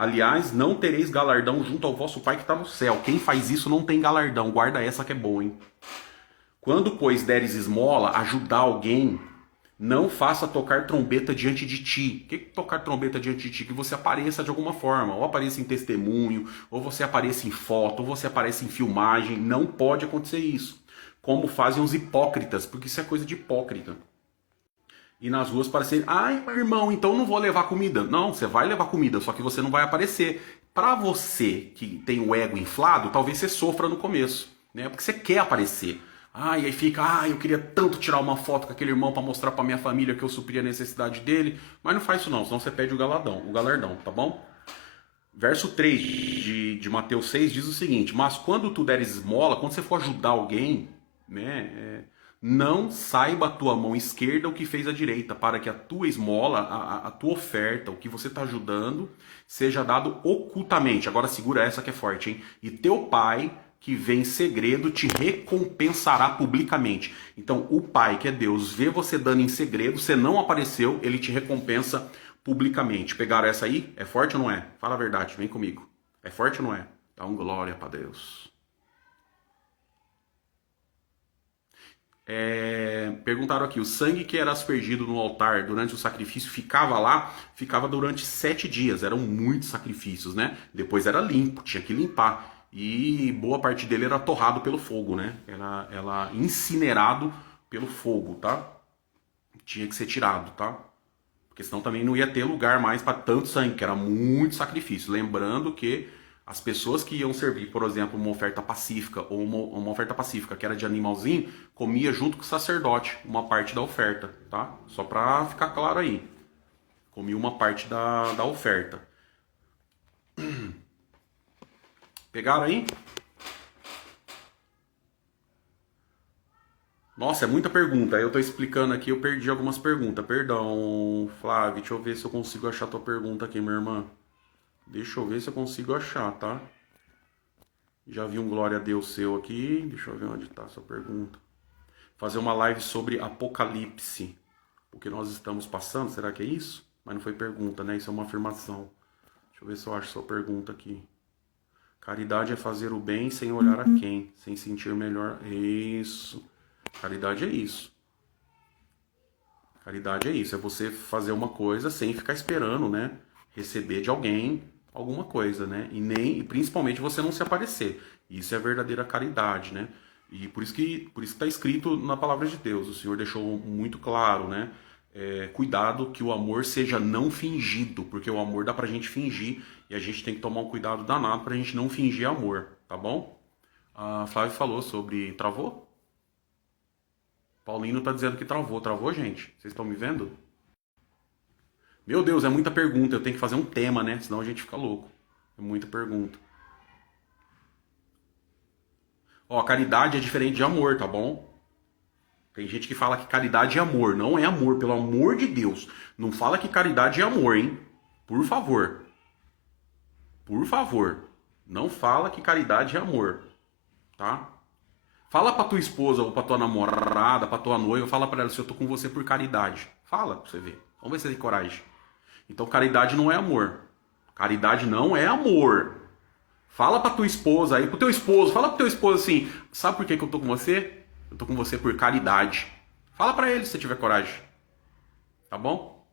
Aliás, não tereis galardão junto ao vosso Pai que está no céu. Quem faz isso não tem galardão. Guarda essa que é boa, hein? Quando, pois, deres esmola, ajudar alguém, não faça tocar trombeta diante de ti. O que é tocar trombeta diante de ti? Que você apareça de alguma forma. Ou apareça em testemunho, ou você apareça em foto, ou você apareça em filmagem. Não pode acontecer isso. Como fazem os hipócritas, porque isso é coisa de hipócrita. E nas ruas parecer, ai, meu irmão, então não vou levar comida. Não, você vai levar comida, só que você não vai aparecer. Para você que tem o ego inflado, talvez você sofra no começo, né? Porque você quer aparecer. Ai, aí fica, ai, eu queria tanto tirar uma foto com aquele irmão para mostrar para minha família que eu supri a necessidade dele. Mas não faz isso não, senão você perde o galardão, tá bom? Verso 3 de Mateus 6 diz o seguinte: mas quando tu deres esmola, quando você for ajudar alguém, né, não saiba a tua mão esquerda o que fez a direita, para que a tua esmola, a tua oferta, o que você está ajudando, seja dado ocultamente. Agora segura essa que é forte, hein? E teu pai, que vem em segredo, te recompensará publicamente. Então o pai, que é Deus, vê você dando em segredo, você não apareceu, ele te recompensa publicamente. Pegaram essa aí? É forte ou não é? Fala a verdade, vem comigo. É forte ou não é? Dá um glória para Deus. Perguntaram aqui, o sangue que era aspergido no altar durante o sacrifício ficava lá? Ficava durante 7 dias, eram muitos sacrifícios, né? Depois era limpo, tinha que limpar. E boa parte dele era torrado pelo fogo, né? Era incinerado pelo fogo, tá? Tinha que ser tirado, tá? Porque senão também não ia ter lugar mais para tanto sangue, que era muito sacrifício. Lembrando que as pessoas que iam servir, por exemplo, uma oferta pacífica ou uma oferta pacífica que era de animalzinho, comia junto com o sacerdote uma parte da oferta, tá? Só para ficar claro aí. Comia uma parte da oferta. Pegaram aí? Nossa, é muita pergunta. Eu tô explicando aqui, eu perdi algumas perguntas. Perdão, Flávio, deixa eu ver se eu consigo achar tua pergunta aqui, minha irmã. Deixa eu ver se eu consigo achar, tá? Já vi um glória a Deus seu aqui. Deixa eu ver onde tá a sua pergunta. Fazer uma live sobre Apocalipse. O que nós estamos passando, será que é isso? Mas não foi pergunta, né? Isso é uma afirmação. Deixa eu ver se eu acho sua pergunta aqui. Caridade é fazer o bem sem olhar a quem, sem sentir melhor. Isso. Caridade é isso. Caridade é isso. É você fazer uma coisa sem ficar esperando, né? Receber de alguém alguma coisa, né? E principalmente você não se aparecer. Isso é a verdadeira caridade, né? E por isso que está escrito na palavra de Deus. O Senhor deixou muito claro, né? Cuidado que o amor seja não fingido, porque o amor dá pra gente fingir e a gente tem que tomar um cuidado danado pra gente não fingir amor, tá bom? A Flávia falou sobre... Travou? Paulino tá dizendo que travou. Travou, gente? Vocês estão me vendo? Meu Deus, é muita pergunta. Eu tenho que fazer um tema, né? Senão a gente fica louco. É muita pergunta. Ó, caridade é diferente de amor, tá bom? Tem gente que fala que caridade é amor. Não é amor, pelo amor de Deus. Não fala que caridade é amor, hein? Por favor. Por favor. Não fala que caridade é amor, tá? Fala pra tua esposa ou pra tua namorada, pra tua noiva, fala pra ela se eu tô com você por caridade. Fala pra você ver. Vamos ver se você tem coragem. Então caridade não é amor. Caridade não é amor. Fala pra tua esposa aí, pro teu esposo, fala pro teu esposo assim, sabe por que eu tô com você? Eu tô com você por caridade. Fala pra ele se você tiver coragem. Tá bom?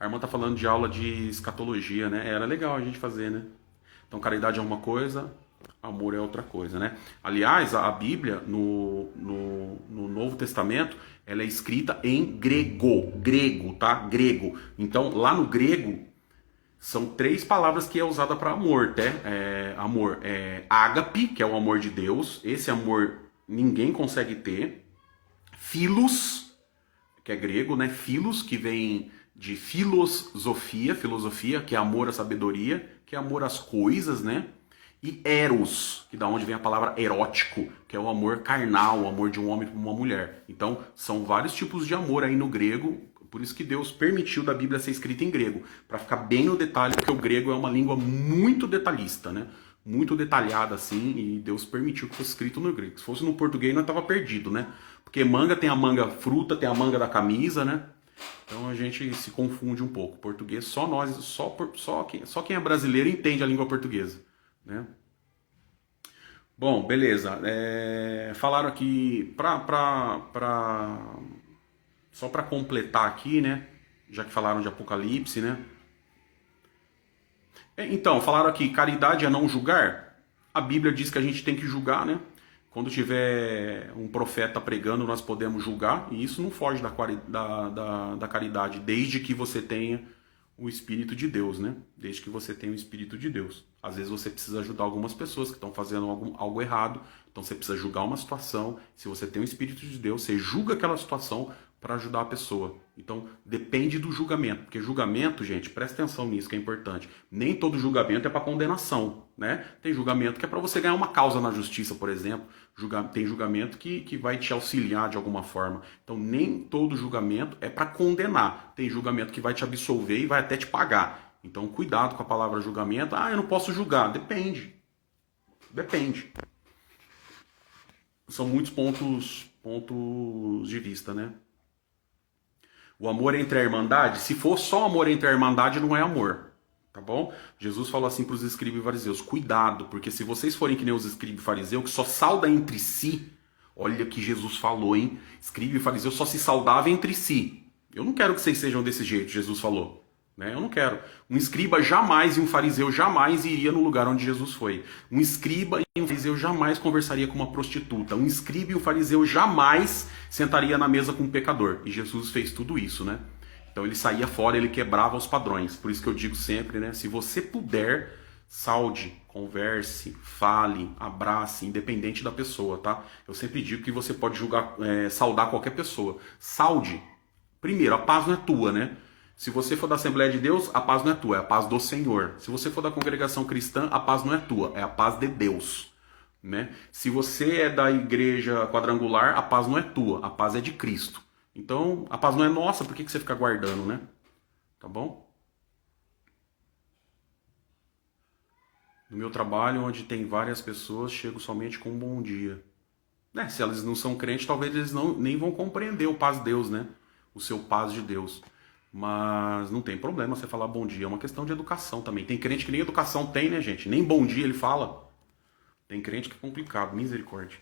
A irmã tá falando de aula de escatologia, né? Era legal a gente fazer, né? Então caridade é uma coisa, amor é outra coisa, né? Aliás, a Bíblia, no Novo Testamento, ela é escrita em grego, tá? Grego. Então, lá no grego, são 3 palavras que é usada para amor, tá? Amor é ágape, que é o amor de Deus. Esse amor ninguém consegue ter. Philos, que é grego, né? Philos, que vem de filosofia, que é amor à sabedoria, que é amor às coisas, né? E eros, que da onde vem a palavra erótico, que é o amor carnal, o amor de um homem para uma mulher. Então, são vários tipos de amor aí no grego, por isso que Deus permitiu da Bíblia ser escrita em grego, para ficar bem no detalhe, porque o grego é uma língua muito detalhista, né? Muito detalhada assim, e Deus permitiu que fosse escrito no grego. Se fosse no português, nós tava perdido, né? Porque manga tem a manga fruta, tem a manga da camisa, né? Então a gente se confunde um pouco. Português, só nós, só quem é brasileiro entende a língua portuguesa, né? Bom, beleza. Falaram aqui, só para completar aqui, né? Já que falaram de Apocalipse, né? Então, falaram aqui, caridade é não julgar. A Bíblia diz que a gente tem que julgar, né? Quando tiver um profeta pregando, nós podemos julgar, e isso não foge da caridade, desde que você tenha o Espírito de Deus, né? Desde que você tenha o Espírito de Deus. Às vezes você precisa ajudar algumas pessoas que estão fazendo algo errado, então você precisa julgar uma situação. Se você tem o Espírito de Deus, você julga aquela situação para ajudar a pessoa. Então depende do julgamento, porque julgamento, gente, presta atenção nisso que é importante. Nem todo julgamento é para condenação, né? Tem julgamento que é para você ganhar uma causa na justiça, por exemplo. Tem julgamento que vai te auxiliar de alguma forma. Então nem todo julgamento é para condenar. Tem julgamento que vai te absolver e vai até te pagar. Então cuidado com a palavra julgamento. Ah, eu não posso julgar. Depende. Depende. São muitos pontos de vista, né? O amor entre a irmandade, se for só amor entre a irmandade, não é amor. Tá bom? Jesus falou assim para os escribas e fariseus: cuidado, porque se vocês forem que nem os escribas e fariseus, que só sauda entre si, olha que Jesus falou, hein? Escriba e fariseu só se saudava entre si. Eu não quero que vocês sejam desse jeito, Jesus falou. Né? Eu não quero. Um escriba jamais e um fariseu jamais iria no lugar onde Jesus foi. Um escriba e um fariseu jamais conversaria com uma prostituta. Um escriba e um fariseu jamais sentaria na mesa com um pecador. E Jesus fez tudo isso, né? Então ele saía fora, ele quebrava os padrões. Por isso que eu digo sempre, né? Se você puder, saude, converse, fale, abrace, independente da pessoa, tá? Eu sempre digo que você pode saudar qualquer pessoa. Saude. Primeiro, a paz não é tua, né? Se você for da Assembleia de Deus, a paz não é tua, é a paz do Senhor. Se você for da congregação cristã, a paz não é tua, é a paz de Deus. Né? Se você é da igreja quadrangular, a paz não é tua, a paz é de Cristo. Então, a paz não é nossa, por que você fica guardando, né? Tá bom? No meu trabalho, onde tem várias pessoas, chego somente com um bom dia. Se elas não são crentes, talvez eles nem vão compreender o paz de Deus, né? O seu paz de Deus. Mas não tem problema você falar bom dia, é uma questão de educação também. Tem crente que nem educação tem, né, gente? Nem bom dia ele fala. Tem crente que é complicado, misericórdia.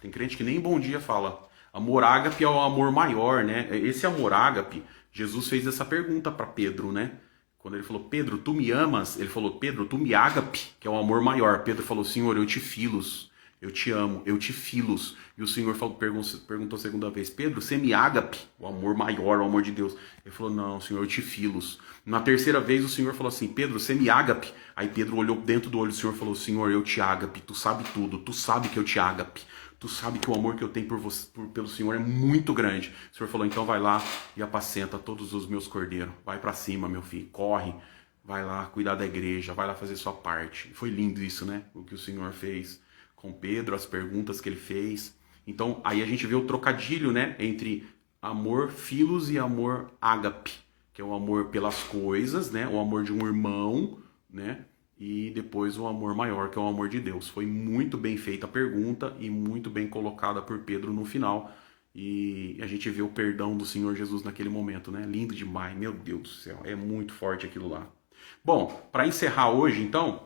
Tem crente que nem bom dia fala. Amor ágape é o amor maior, né? Esse amor ágape, Jesus fez essa pergunta para Pedro, né? Quando ele falou, Pedro, tu me amas? Ele falou, Pedro, tu me ágape, que é o amor maior. Pedro falou, Senhor, eu te filos. Eu te amo, eu te filos. E o Senhor perguntou a segunda vez, Pedro, você me ágape? O amor maior, o amor de Deus. Ele falou, não, Senhor, eu te filos. Na terceira vez o Senhor falou assim, Pedro, você me ágape? Aí Pedro olhou dentro do olho do Senhor e falou, Senhor, eu te ágape, tu sabe tudo, tu sabe que eu te ágape. Tu sabe que o amor que eu tenho pelo Senhor é muito grande. O Senhor falou, então vai lá e apacenta todos os meus cordeiros. Vai para cima, meu filho, corre. Vai lá cuidar da igreja, vai lá fazer sua parte. Foi lindo isso, né? O que o Senhor fez com Pedro, as perguntas que ele fez. Então, aí a gente vê o trocadilho, né? Entre amor filos e amor ágape, que é o amor pelas coisas, né? O amor de um irmão, né? E depois o amor maior, que é o amor de Deus. Foi muito bem feita a pergunta e muito bem colocada por Pedro no final. E a gente vê o perdão do Senhor Jesus naquele momento, né? Lindo demais, meu Deus do céu. É muito forte aquilo lá. Bom, para encerrar hoje, então,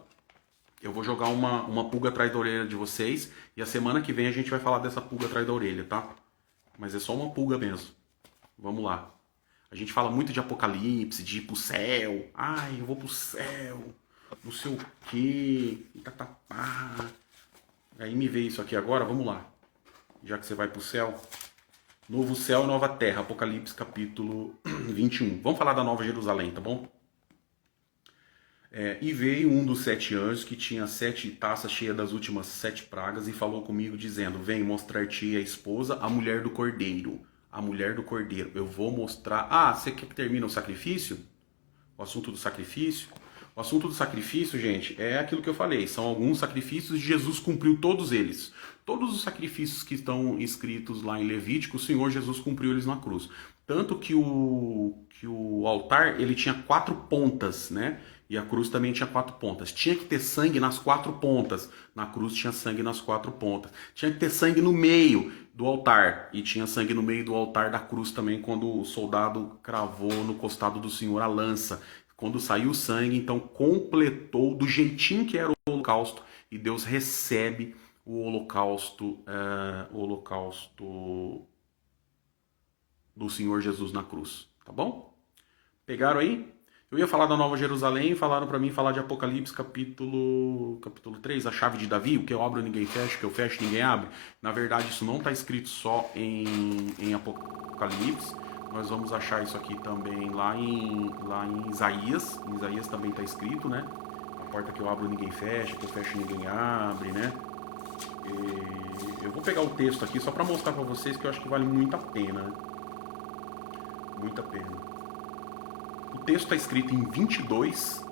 eu vou jogar uma pulga atrás da orelha de vocês. E a semana que vem a gente vai falar dessa pulga atrás da orelha, tá? Mas é só uma pulga mesmo. Vamos lá. A gente fala muito de apocalipse, de ir pro céu. Ai, eu vou pro céu. Não sei o quê. Aí me vê isso aqui agora, vamos lá. Já que você vai pro céu. Novo céu e nova terra. Apocalipse capítulo 21. Vamos falar da Nova Jerusalém, tá bom? E veio um dos 7 anjos que tinha 7 taças cheias das últimas 7 pragas e falou comigo dizendo, vem mostrar-te a esposa, a mulher do cordeiro. A mulher do cordeiro. Eu vou mostrar... Ah, você quer que termine o sacrifício? O assunto do sacrifício? O assunto do sacrifício, gente, é aquilo que eu falei. São alguns sacrifícios e Jesus cumpriu todos eles. Todos os sacrifícios que estão escritos lá em Levítico, o Senhor Jesus cumpriu eles na cruz. Tanto que o altar, ele tinha 4 pontas, né? E a cruz também tinha 4 pontas. Tinha que ter sangue nas 4 pontas. Na cruz tinha sangue nas 4 pontas. Tinha que ter sangue no meio do altar. E tinha sangue no meio do altar da cruz também, quando o soldado cravou no costado do Senhor a lança. Quando saiu o sangue, então completou do jeitinho que era o holocausto. E Deus recebe o holocausto do Senhor Jesus na cruz. Tá bom? Pegaram aí? Eu ia falar da Nova Jerusalém, falaram para mim falar de Apocalipse capítulo 3, a chave de Davi, o que eu abro ninguém fecha, o que eu fecho ninguém abre. Na verdade, isso não está escrito só em Apocalipse. Nós vamos achar isso aqui também lá em Isaías. Em Isaías também está escrito, né? A porta que eu abro ninguém fecha, que eu fecho ninguém abre, né? Eu vou pegar o texto aqui só para mostrar para vocês que eu acho que vale muito a pena, né? Muito a pena. O texto está escrito em 22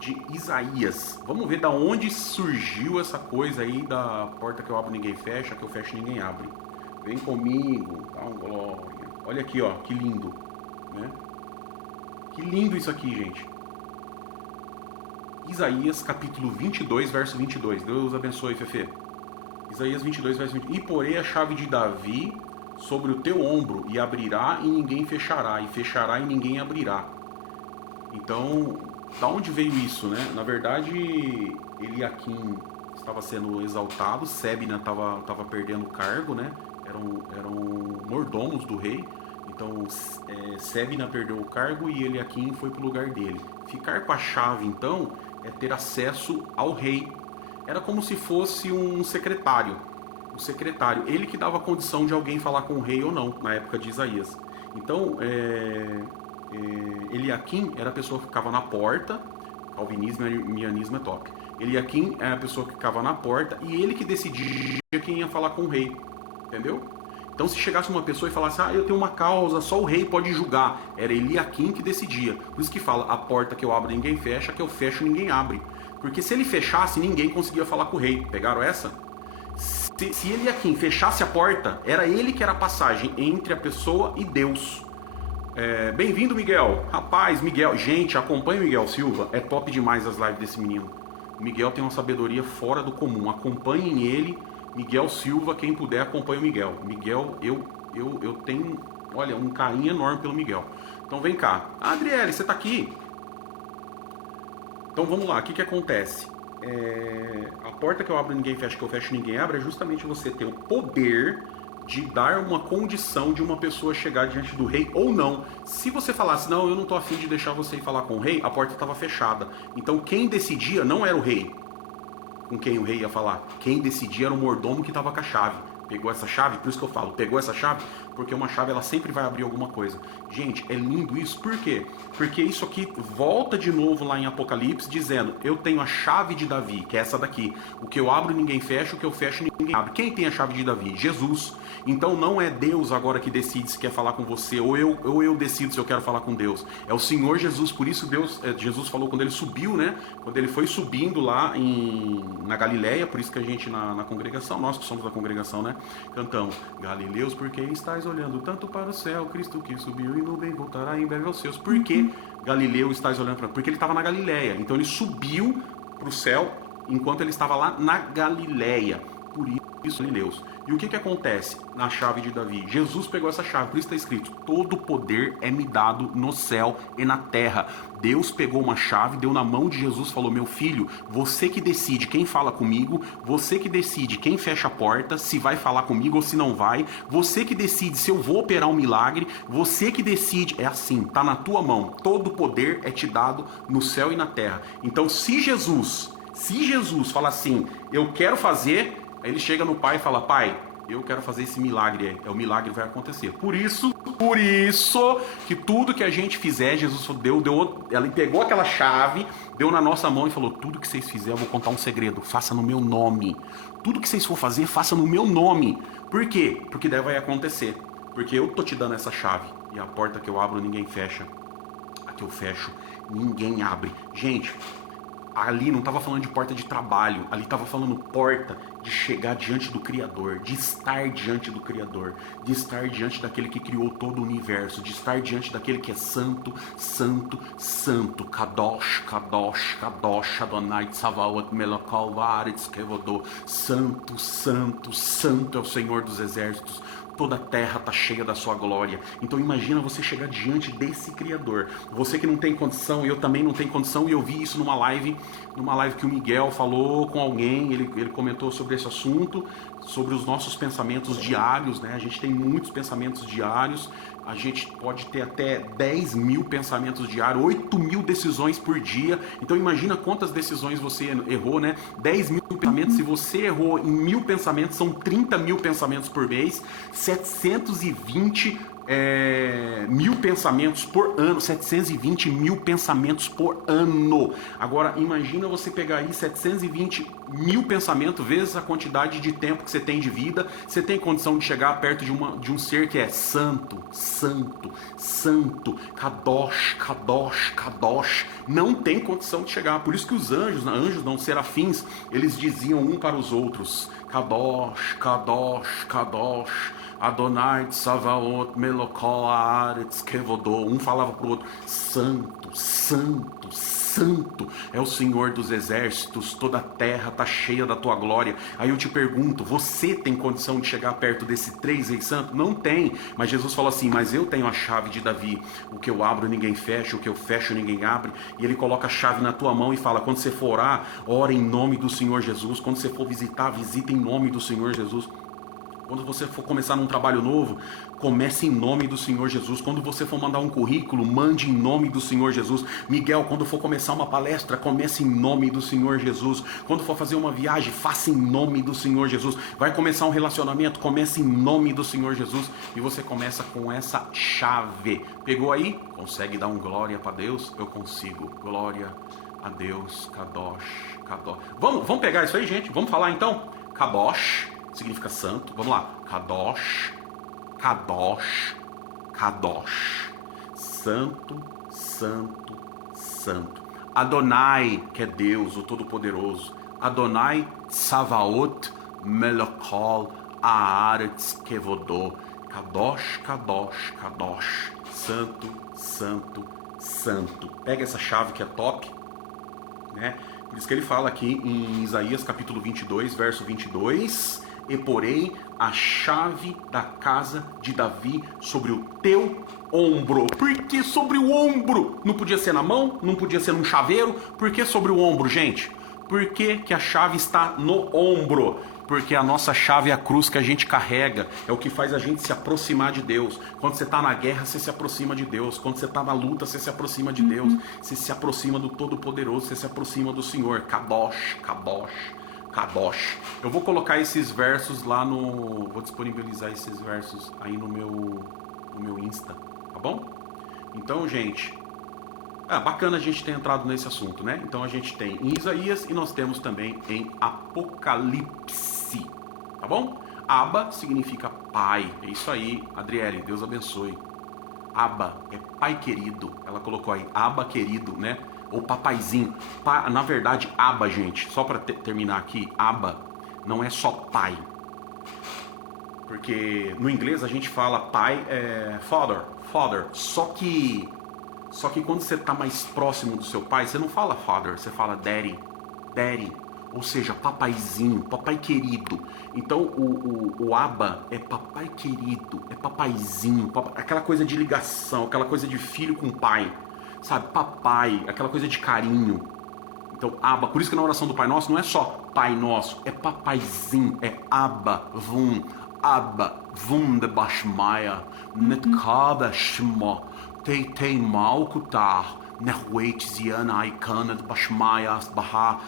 de Isaías. Vamos ver da onde surgiu essa coisa aí da porta que eu abro ninguém fecha, que eu fecho ninguém abre. Vem comigo, dá um glória. Olha aqui, ó, que lindo, né? Que lindo isso aqui, gente. Isaías capítulo 22, verso 22. Deus abençoe, Fefe. Isaías 22, verso 22. E porei a chave de Davi sobre o teu ombro, e abrirá e ninguém fechará, e fechará e ninguém abrirá. Então, da onde veio isso, né? Na verdade, Eliaquim estava sendo exaltado, Sebna estava perdendo o cargo, né? Eram mordomos do rei. Então, Sebna perdeu o cargo e Eliaquim foi para o lugar dele. Ficar com a chave, então, é ter acesso ao rei. Era como se fosse um secretário. O secretário, ele que dava a condição de alguém falar com o rei ou não, na época de Isaías. Então, Eliaquim era a pessoa que ficava na porta. Calvinismo e arianismo é top. Eliaquim é a pessoa que ficava na porta e ele que decidia quem ia falar com o rei. Entendeu? Então, se chegasse uma pessoa e falasse, eu tenho uma causa, só o rei pode julgar, era Eliaquim que decidia. Por isso que fala, a porta que eu abro ninguém fecha, que eu fecho ninguém abre. Porque se ele fechasse, ninguém conseguia falar com o rei. Pegaram essa? Se Eliaquim fechasse a porta, era ele que era a passagem entre a pessoa e Deus. Bem-vindo, Miguel. Rapaz, Miguel, gente, acompanha o Miguel Silva. É top demais as lives desse menino. O Miguel tem uma sabedoria fora do comum. Acompanhem ele. Miguel Silva, quem puder, acompanha o Miguel. Miguel, eu tenho, olha, um carinho enorme pelo Miguel. Então vem cá. Adriele, você tá aqui? Então vamos lá, o que acontece? A porta que eu abro ninguém fecha, que eu fecho ninguém abre, é justamente você ter o poder de dar uma condição de uma pessoa chegar diante do rei ou não. Se você falasse, não, eu não tô afim de deixar você ir falar com o rei, a porta estava fechada. Então quem decidia não era o rei com quem o rei ia falar. Quem decidia era o mordomo que estava com a chave. Pegou essa chave, por isso que eu falo, pegou essa chave, porque uma chave ela sempre vai abrir alguma coisa. Gente, é lindo isso, por quê? Porque isso aqui volta de novo lá em Apocalipse, dizendo, eu tenho a chave de Davi, que é essa daqui. O que eu abro ninguém fecha, o que eu fecho ninguém abre. Quem tem a chave de Davi? Jesus. Então não é Deus agora que decide se quer falar com você, ou eu decido se eu quero falar com Deus. É o Senhor Jesus, por isso Jesus falou quando ele subiu, né? Quando ele foi subindo lá na Galileia, por isso que a gente na congregação, nós que somos da congregação, né? Cantamos, Galileus, porque estáis olhando tanto para o céu, Cristo que subiu e nuvem voltará em breve aos seus. Por que Galileu estáis olhando para ele? Porque ele estava na Galileia, então ele subiu para o céu enquanto ele estava lá na Galileia. Por isso, Galileus. E o que acontece na chave de Davi? Jesus pegou essa chave, por isso está escrito, todo poder é me dado no céu e na terra. Deus pegou uma chave, deu na mão de Jesus, falou, meu filho, você que decide quem fala comigo, você que decide quem fecha a porta, se vai falar comigo ou se não vai, você que decide se eu vou operar um milagre, você que decide, é assim, tá na tua mão, todo poder é te dado no céu e na terra. Então se Jesus fala assim, eu quero fazer, ele chega no pai e fala, pai, eu quero fazer esse milagre aí. O milagre vai acontecer. Por isso que tudo que a gente fizer, Jesus ele pegou aquela chave, deu na nossa mão e falou, tudo que vocês fizerem, eu vou contar um segredo, faça no meu nome. Tudo que vocês for fazer, faça no meu nome. Por quê? Porque daí vai acontecer. Porque eu tô te dando essa chave. E a porta que eu abro, ninguém fecha. A que eu fecho, ninguém abre. Gente, Ali não estava falando de porta de trabalho, ali estava falando porta de chegar diante do Criador, de estar diante do Criador, de estar diante daquele que criou todo o universo, de estar diante daquele que é santo, santo, santo. Kadosh, Kadosh, Kadosh, Adonai Tsavaot Melokol Varetz Kevodô. Santo, santo, santo é o Senhor dos exércitos. Toda a terra está cheia da sua glória. Então imagina você chegar diante desse Criador. Você que não tem condição, eu também não tenho condição, e eu vi isso numa live que o Miguel falou com alguém, ele comentou sobre esse assunto, sobre os nossos pensamentos diários, né? A gente tem muitos pensamentos diários, a gente pode ter até 10 mil pensamentos diários, 8 mil decisões por dia. Então imagina quantas decisões você errou, né? 10 mil pensamentos, se você errou em 1000 pensamentos, são 30 mil pensamentos por mês, 720 mil pensamentos por ano, 720 mil pensamentos por ano. Agora imagina você pegar aí 720 mil pensamentos vezes a quantidade de tempo que você tem de vida. Você tem condição de chegar perto de um ser que é santo, santo, santo, Kadosh, Kadosh, Kadosh. Não tem condição de chegar. Por isso que os anjos não, serafins, eles diziam um para os outros: Kadosh, Kadosh, Kadosh, Adonai Tsavaot Melokol Haaretz Kevodô. Um falava para o outro: santo, santo, santo é o Senhor dos exércitos, toda a terra está cheia da tua glória. Aí eu te pergunto, você tem condição de chegar perto desse 3 Reis Santo? Não tem, mas Jesus falou assim: mas eu tenho a chave de Davi, o que eu abro ninguém fecha, o que eu fecho ninguém abre. E ele coloca a chave na tua mão e fala: quando você for orar, ora em nome do Senhor Jesus. Quando você for visitar, visita em nome do Senhor Jesus. Quando você for começar num trabalho novo, comece em nome do Senhor Jesus. Quando você for mandar um currículo, mande em nome do Senhor Jesus. Miguel, quando for começar uma palestra, comece em nome do Senhor Jesus. Quando for fazer uma viagem, faça em nome do Senhor Jesus. Vai começar um relacionamento, comece em nome do Senhor Jesus. E você começa com essa chave. Pegou aí? Consegue dar um glória para Deus? Eu consigo. Glória a Deus. Kadosh, Kadosh. Vamos pegar isso aí, gente? Vamos falar então? Kadosh significa santo. Vamos lá. Kadosh, Kadosh, Kadosh. Santo, santo, santo. Adonai, que é Deus, o Todo-Poderoso. Adonai Tsavaot Melokol Haaretz Kevodô. Kadosh, Kadosh, Kadosh. Santo, santo, santo. Pega essa chave que é top, né? Por isso que ele fala aqui em Isaías capítulo 22, verso 22... e porei a chave da casa de Davi sobre o teu ombro. Por que sobre o ombro? Não podia ser na mão? Não podia ser num chaveiro? Por que sobre o ombro, gente? Por que a chave está no ombro? Porque a nossa chave é a cruz que a gente carrega, é o que faz a gente se aproximar de Deus. Quando você está na guerra, você se aproxima de Deus. Quando você está na luta, você se aproxima de Deus. Você se aproxima do Todo-Poderoso, você se aproxima do Senhor. Kadosh, Kadosh, Kadosh. Eu vou colocar esses versos lá no... vou disponibilizar esses versos aí no meu Insta, tá bom? Então, gente... bacana a gente ter entrado nesse assunto, né? Então a gente tem em Isaías e nós temos também em Apocalipse, tá bom? Abba significa pai. É isso aí, Adriele, Deus abençoe. Abba é pai querido. Ela colocou aí, Abba querido, né? Ou papaizinho. Na verdade, Abba, gente, só para terminar aqui, Abba não é só pai. Porque no inglês a gente fala pai, father. Só que quando você está mais próximo do seu pai, você não fala father, você fala daddy. Ou seja, papaizinho, papai querido. Então o Abba é papai querido, é papaizinho, aquela coisa de ligação, aquela coisa de filho com pai. Sabe, papai, aquela coisa de carinho. Então, Abba, por isso que na oração do Pai Nosso não é só Pai Nosso, é papaizinho, é Abba, vum de bashmaya, netkada shma, tei malkutar, nehweitziana aikana de bashmaya, baha,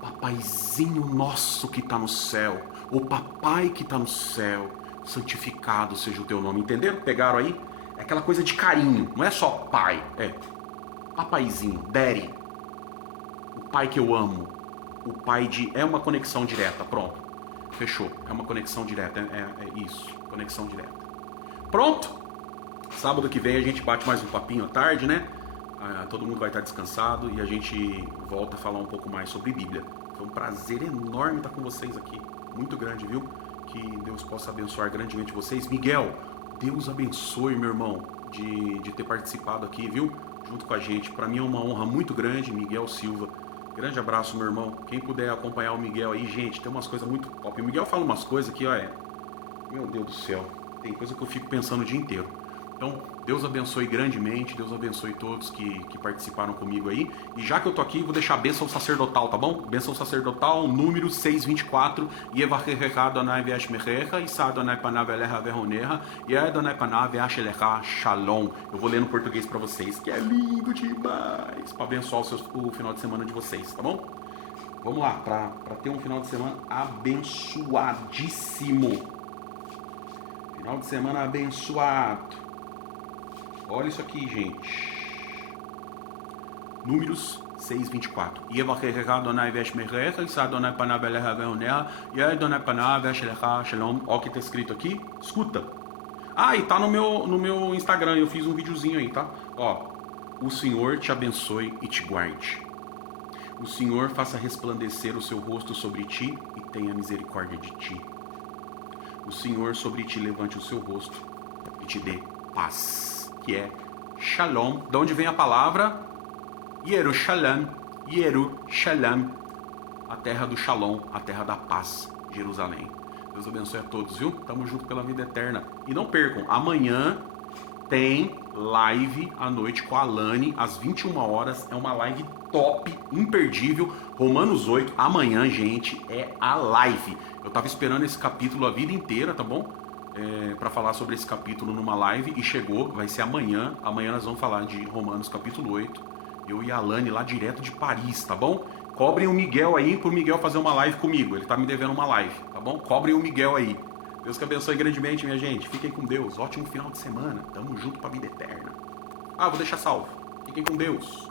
papaizinho nosso que está no céu, o papai que está no céu, santificado seja o teu nome. Entenderam? Pegaram aí? É aquela coisa de carinho, não é só pai, é papaizinho, daddy, o pai que eu amo, o pai de... é uma conexão direta, pronto, fechou, é uma conexão direta, é isso, conexão direta. Pronto, sábado que vem a gente bate mais um papinho à tarde, né? todo mundo vai estar descansado e a gente volta a falar um pouco mais sobre Bíblia. Foi um prazer enorme estar com vocês aqui, muito grande, viu? Que Deus possa abençoar grandemente vocês. Miguel, Deus abençoe, meu irmão, de ter participado aqui, viu? Junto com a gente. Para mim é uma honra muito grande, Miguel Silva. Grande abraço, meu irmão. Quem puder acompanhar o Miguel aí, gente, tem umas coisas muito top. O Miguel fala umas coisas que, olha, meu Deus do céu, tem coisa que eu fico pensando o dia inteiro. Então, Deus abençoe grandemente, Deus abençoe todos que participaram comigo aí. E já que eu tô aqui, vou deixar a bênção sacerdotal, tá bom? Bênção sacerdotal, número 624. Yevachecha Adonai ve'ashmechecha, Issa Adonai panav elecha ve'ronecha, e Adonai panav ve'ashelecha shalom. Eu vou ler no português pra vocês, que é lindo demais, pra abençoar o final de semana de vocês, tá bom? Vamos lá, pra ter um final de semana abençoadíssimo. Final de semana abençoado. Olha isso aqui, gente. Números 6:24. Yevachecha Adonai ve'ashmechecha, Issa Adonai panav elecha ve'ronecha, e Adonai panav ve'ashelecha shalom. Olha o que tá escrito aqui. Escuta. Ah, e tá no meu Instagram. Eu fiz um videozinho aí, tá? Ó. O Senhor te abençoe e te guarde. O Senhor faça resplandecer o seu rosto sobre ti e tenha misericórdia de ti. O Senhor sobre ti levante o seu rosto e te dê paz. Que é Shalom, de onde vem a palavra Yerushalayim, Yerushalayim, a terra do Shalom, a terra da paz, Jerusalém. Deus abençoe a todos, viu? Tamo junto pela vida eterna. E não percam, amanhã tem live à noite com a Alane, às 21 horas. É uma live top, imperdível. Romanos 8, amanhã, gente, é a live. Eu tava esperando esse capítulo a vida inteira, tá bom? Para falar sobre esse capítulo numa live e chegou, vai ser amanhã. Amanhã nós vamos falar de Romanos capítulo 8. Eu e a Alane lá direto de Paris, tá bom? Cobrem o Miguel aí pro Miguel fazer uma live comigo. Ele tá me devendo uma live, tá bom? Cobrem o Miguel aí. Deus que abençoe grandemente, minha gente. Fiquem com Deus. Ótimo final de semana. Tamo junto pra vida eterna. Ah, vou deixar salvo. Fiquem com Deus.